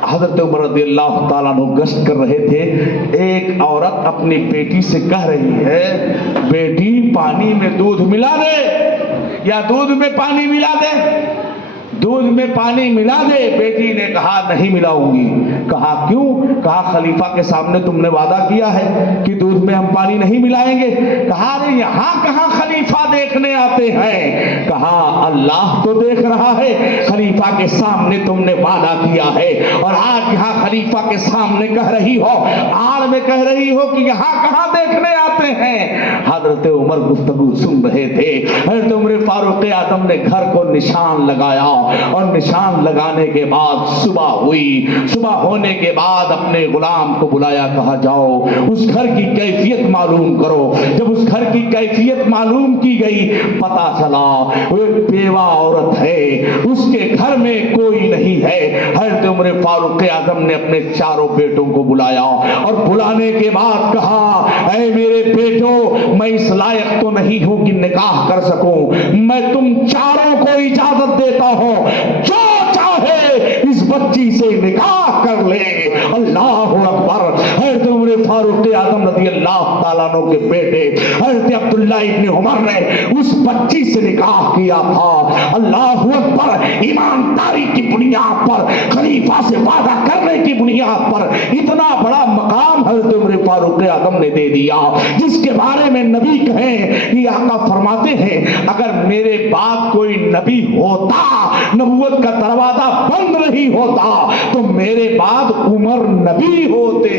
حضرت عمر رضی اللہ تعالیٰ عنہ گشت کر رہے تھے. ایک عورت اپنی بیٹی سے کہہ رہی ہے بیٹی پانی میں دودھ ملا دے یا دودھ میں پانی ملا دے, دودھ میں پانی ملا دے. بیٹی نے کہا نہیں ملاؤں گی. کہا کیوں؟ کہا خلیفہ کے سامنے تم نے وعدہ کیا ہے کہ دودھ میں ہم پانی نہیں ملائیں گے. کہا ارے یہاں کہاں خلیفہ دیکھنے آتے ہیں. کہا اللہ تو دیکھ رہا ہے, خلیفہ کے سامنے تم نے وعدہ کیا ہے اور آج یہاں خلیفہ کے سامنے کہہ رہی ہو, آڑ میں کہہ رہی ہو کہ یہاں کہاں دیکھنے آتے ہیں. حضرت عمر گفتگو سن رہے تھے. حضرت عمر فاروق اعظم نے گھر کو نشان لگایا اور نشان لگانے کے بعد صبح ہوئی. صبح ہونے کے بعد اپنے غلام کو بلایا, کہا جاؤ اس گھر کی کیفیت معلوم کرو. جب اس گھر کی کیفیت معلوم کی گئی پتا چلا وہ ایک بیوہ عورت ہے, اس کے گھر میں کوئی نہیں ہے. حضرت عمر فاروق اعظم نے اپنے چاروں بیٹوں کو بلایا اور بلانے کے بعد کہا اے میرے بیٹوں, میں اس لائق تو نہیں ہوں کہ نکاح کر سکوں, میں تم چاروں کو اجازت دیتا ہوں جو چاہے اس بچی سے نکاح کر لے. اللہ اکبر. حضرت عمر فاروق اعظم رضی اللہ تعالیٰ عنہ کے بیٹے حضرت عبداللہ ابن عمر نے اس بچی سے نکاح کیا تھا. اللہ اکبر. ایمانداری کی بنیاد پر, خلیفہ سے وعدہ کرنے کی بنیاد پر اتنا بڑا مقام حضرت عمر فاروق اعظم نے دے دیا جس کے بارے میں نبی کہیں کہ آقا فرماتے ہیں اگر میرے بعد کوئی نبی ہوتا, نبوت کا دروازہ بند نہیں ہوتا تو میرے بعد عمر نبی ہوتے.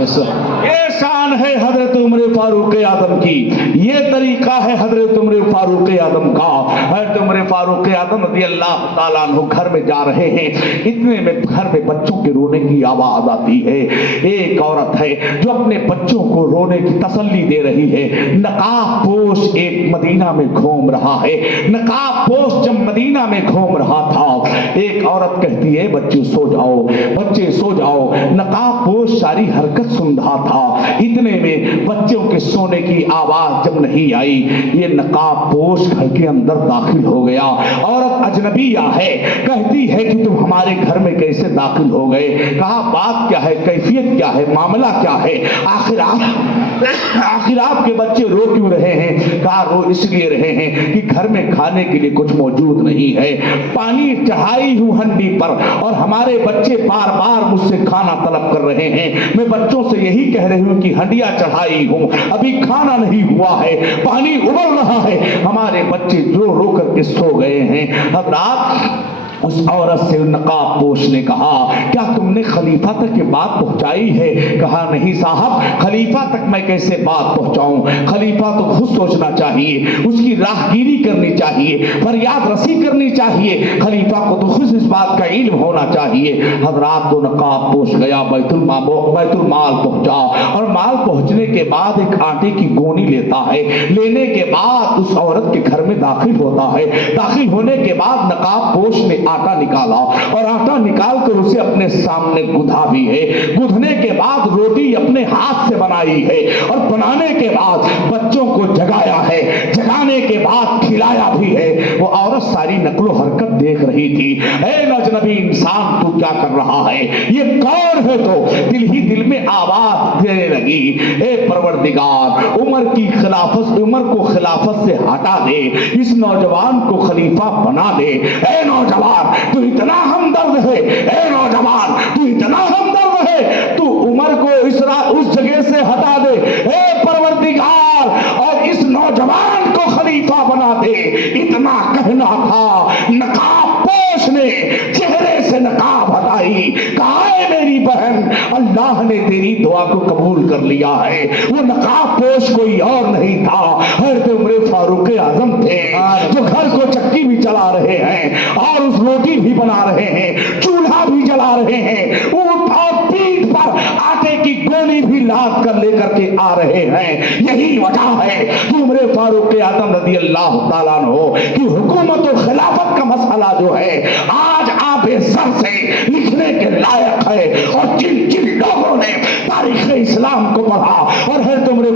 یہ شان ہے حضرت عمر فاروق اعظم کی, یہ طریقہ ہے حضرت عمر فاروق اعظم کا. حضرت عمر فاروق اعظم رضی اللہ تعالیٰ عنہ گھر میں جا رہے ہیں, اتنے میں گھر میں بچوں کے رونے کی آواز آتی ہے. ایک عورت ہے جو اپنے بچوں کو رونے کی تسلی دے رہی ہے. نقاب پوش ایک مدینہ میں گھوم رہا ہے. نقاب پوش جب مدینہ میں گھوم رہا تھا ایک عورت کہتی ہے بچے سو جاؤ, بچے سو جاؤ. نقاب پوش ساری حرکت سن رہا تھا. اتنے میں بچوں کے سونے کی آواز جب نہیں آئی یہ نقاب پوش گھر کے اندر داخل ہو گیا. عورت اجنبیہ ہے, کہتی ہے کہ تم ہمارے گھر میں کیسے داخل ہو گئے. کہا بات کیا ہے, کیفیت کیا ہے, معاملہ کیا ہے, آخر آپ کے بچے رو کیوں رہے ہیں. کہا رو اس لیے رہے ہیں کہ گھر میں کھانے کے لیے کچھ موجود نہیں ہے, پانی چڑھائی ہوں ہنڈی پر اور ہمارے بچے بار بار مجھ سے کھانا طلب کر رہے ہیں. میں بچوں سے یہی کہہ رہی ہوں کہ ہنڈیاں چڑھائی ہوں, ابھی کھانا نہیں ہوا ہے, پانی ابل رہا ہے, ہمارے بچے رو رو کر کے سو گئے ہیں. اب رات اس عورت سے نقاب پوش نے کہا کیا تم نے خلیفہ تک یہ بات پہنچائی ہے. کہا نہیں صاحب, خلیفہ تک میں کیسے بات پہنچاؤں, خلیفہ تو خود سوچنا چاہیے, اس کی راہگیری کرنی چاہیے, فریاد رسی کرنی چاہیے, خلیفہ کو تو خود اس بات کا علم ہونا چاہیے. حضرات تو نقاب پوش گیا, بیت المال پہنچا اور مال پہنچنے کے بعد ایک آٹے کی گونی لیتا ہے. لینے کے بعد اس عورت کے گھر میں داخل ہوتا ہے. داخل ہونے کے بعد نقاب پوش نے آٹا نکالا اور آٹا نکال کر اسے اپنے سامنے گدھا بھی ہے. گدھنے کے بعد روٹی اپنے ہاتھ سے بنائی ہے اور بنانے کے بعد بچوں کو جگایا ہے, جگانے کے بعد کھلایا بھی ہے. وہ عورت ساری نقل و حرکت دیکھ رہی تھی. اے اجنبی انسان تو کیا کر رہا ہے, یہ کون ہے. تو دل ہی دل میں آواز دینے لگی اے پروردگار, عمر کو خلافت سے ہٹا دے, اس نوجوان کو خلیفہ بنا دے. اے نوجوان تو اتنا ہمدرد ہے, اے نوجوان تو اتنا ہمدرد ہے, تو عمر کو اس جگہ سے ہٹا دے. اے پروردگار اور اس نوجوان کو خلیفہ بنا دے. اتنا کہنا تھا, نقاب پوش نے چہرے سے نقاب ہٹائی. کہا اے میری بہن, اللہ نے تیری دعا کو قبول کر لیا ہے. وہ نقاب پوش کوئی اور نہیں تھا, حضرت عمر فاروق اعظم تھے جو گھر کو چکی بھی چلا رہے ہیں اور اس روٹی بھی بنا رہے ہیں, چولہا بھی جلا رہے ہیں, اونٹ اور پیٹھ پر آٹے کی گونی بھی لاد کر لے کر کے آ رہے ہیں. یہی وجہ ہے کہ عمر فاروق اعظم رضی اللہ تعالیٰ عنہ کی حکومت و خلافت کا مسئلہ جو ہے آج آب سر سے لکھنے کے لائق ہے. اور جن لوگوں نے تاریخ اسلام کو پڑھا اور حضرت عمر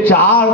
4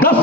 10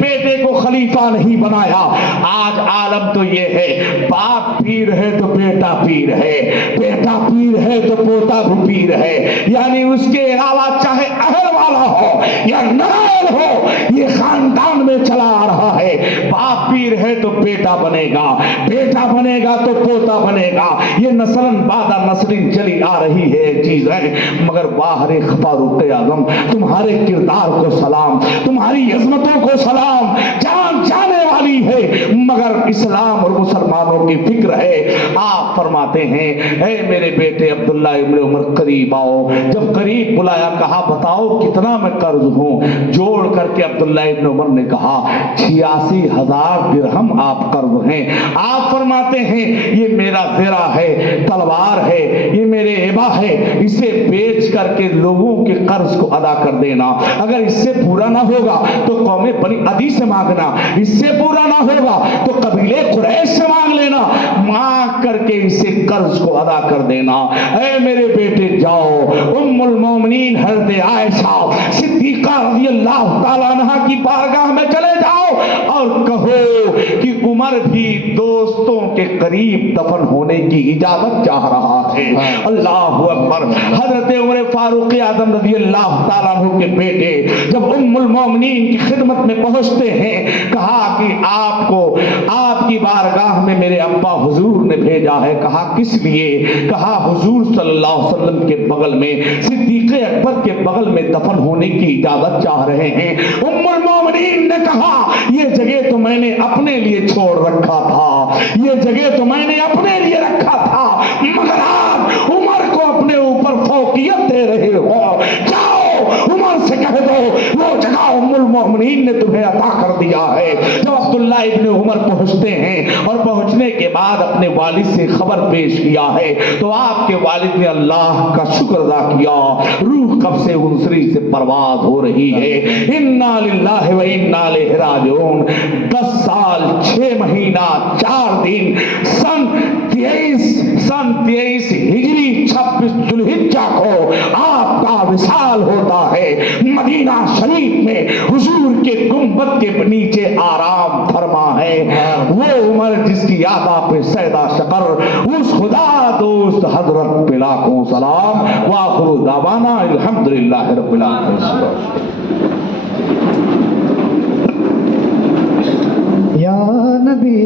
بیٹے کو خلیفہ نہیں بنایا۔ آج عالم تو یہ ہے، باپ پیر ہے تو بیٹا پیر ہے، بیٹا پیر ہے تو پوتا بھی پیر ہے، یعنی اس کے علاوہ چاہے اہل والا ہو یا نائل ہو، یہ خاندان میں چلا آ رہا ہے۔ باپ پیر ہے تو بیٹا بنے گا، بیٹا بنے گا تو پوتا بنے گا، یہ نسلن بعد نسلیں چلی آ رہی ہے چیز ہے۔ مگر باہر فاروق اعظم، تمہارے کردار کو سلام، تمہاری عظمتوں کو سلام، جان جانے والی ہے مگر اسلام اور مسلمانوں کی فکر ہے۔ آپ فرماتے ہیں اے میرے بیٹے عبداللہ ابن عمر قریب آؤ۔ جب قریب بلایا کہا بتاؤ کتنا میں قرض ہوں؟ جوڑ کر کے عبداللہ ابن عمر نے کہا 86,000 درہم آپ قرض ہیں۔ آپ فرماتے ہیں یہ میرا زرہ ہے، تلوار ہے، یہ میرے ہبہ ہے، اسے بیچ کر کے لوگوں کے قرض کو ادا کر دینا، اگر اس سے پورا نہ ہوگا تو قوم بنی عدی سے مانگنا، اس سے پورا نہ ہوگا تو قبیلے قریش سے مانگ لینا، مانگ کر کے اسے قرض کو ادا کر دینا۔ اے میرے بیٹے جاؤ ام المومنین حضرت عائشہ صدیقہ رضی اللہ تعالیٰ عنہ کی بارگاہ میں چلے جاؤ اور کہو کہ عمر بھی دوستوں کے قریب دفن ہونے کی اجازت چاہ رہا ہے۔ اللہ اکبر۔ حضرت عمر فاروق اعظم رضی اللہ تعالیٰ عنہ کے بیٹے جب ام المومنین کی خدمت میں پہنچتے ہیں، کہا کہ آپ کو آپ کی بارگاہ میں میرے ابا حضور نے بھیجا ہے۔ کہا کس لیے؟ کہا حضور صلی اللہ علیہ وسلم کے بغل میں، صدیق اکبر کے بغل میں دفن ہونے کی اجازت چاہ رہے ہیں۔ ام المومنین نے کہا یہ جگہ تو میں نے اپنے لیے چھوڑ رکھا تھا، یہ جگہ تو میں نے اپنے لیے رکھا تھا، مگر آپ عمر کو اپنے اوپر فوقیت دے رہے ہو۔ جاؤ عمر سے کہہ دو وہ جگہ ام المومنین نے تمہیں عطا کر دیا ہے۔ جب عبداللہ ابن عمر پہنچتے ہیں اور پہنچنے کے بعد اپنے والد سے خبر پیش کیا ہے تو آپ کے والد نے اللہ کا شکر ادا کیا، روح قبض انصری سے پرواز ہو رہی ہے۔ انا للہ و انا الیہ راجعون۔ 10 سال 6 مہینہ 4 دن سن 23 ہجری 26 ذوالحجہ کو آپ کا وصال ہوتا ہے۔ مدینہ شریف میں حضور کے گنبد کے نیچے آرام فرما ہے وہ عمر جس کی یاد پہ سیدہ شکر اس خدا دوست حضرت پہ لاکھوں سلام۔ وآخر دعوانا الحمدللہ رب العالمین۔ یا نبی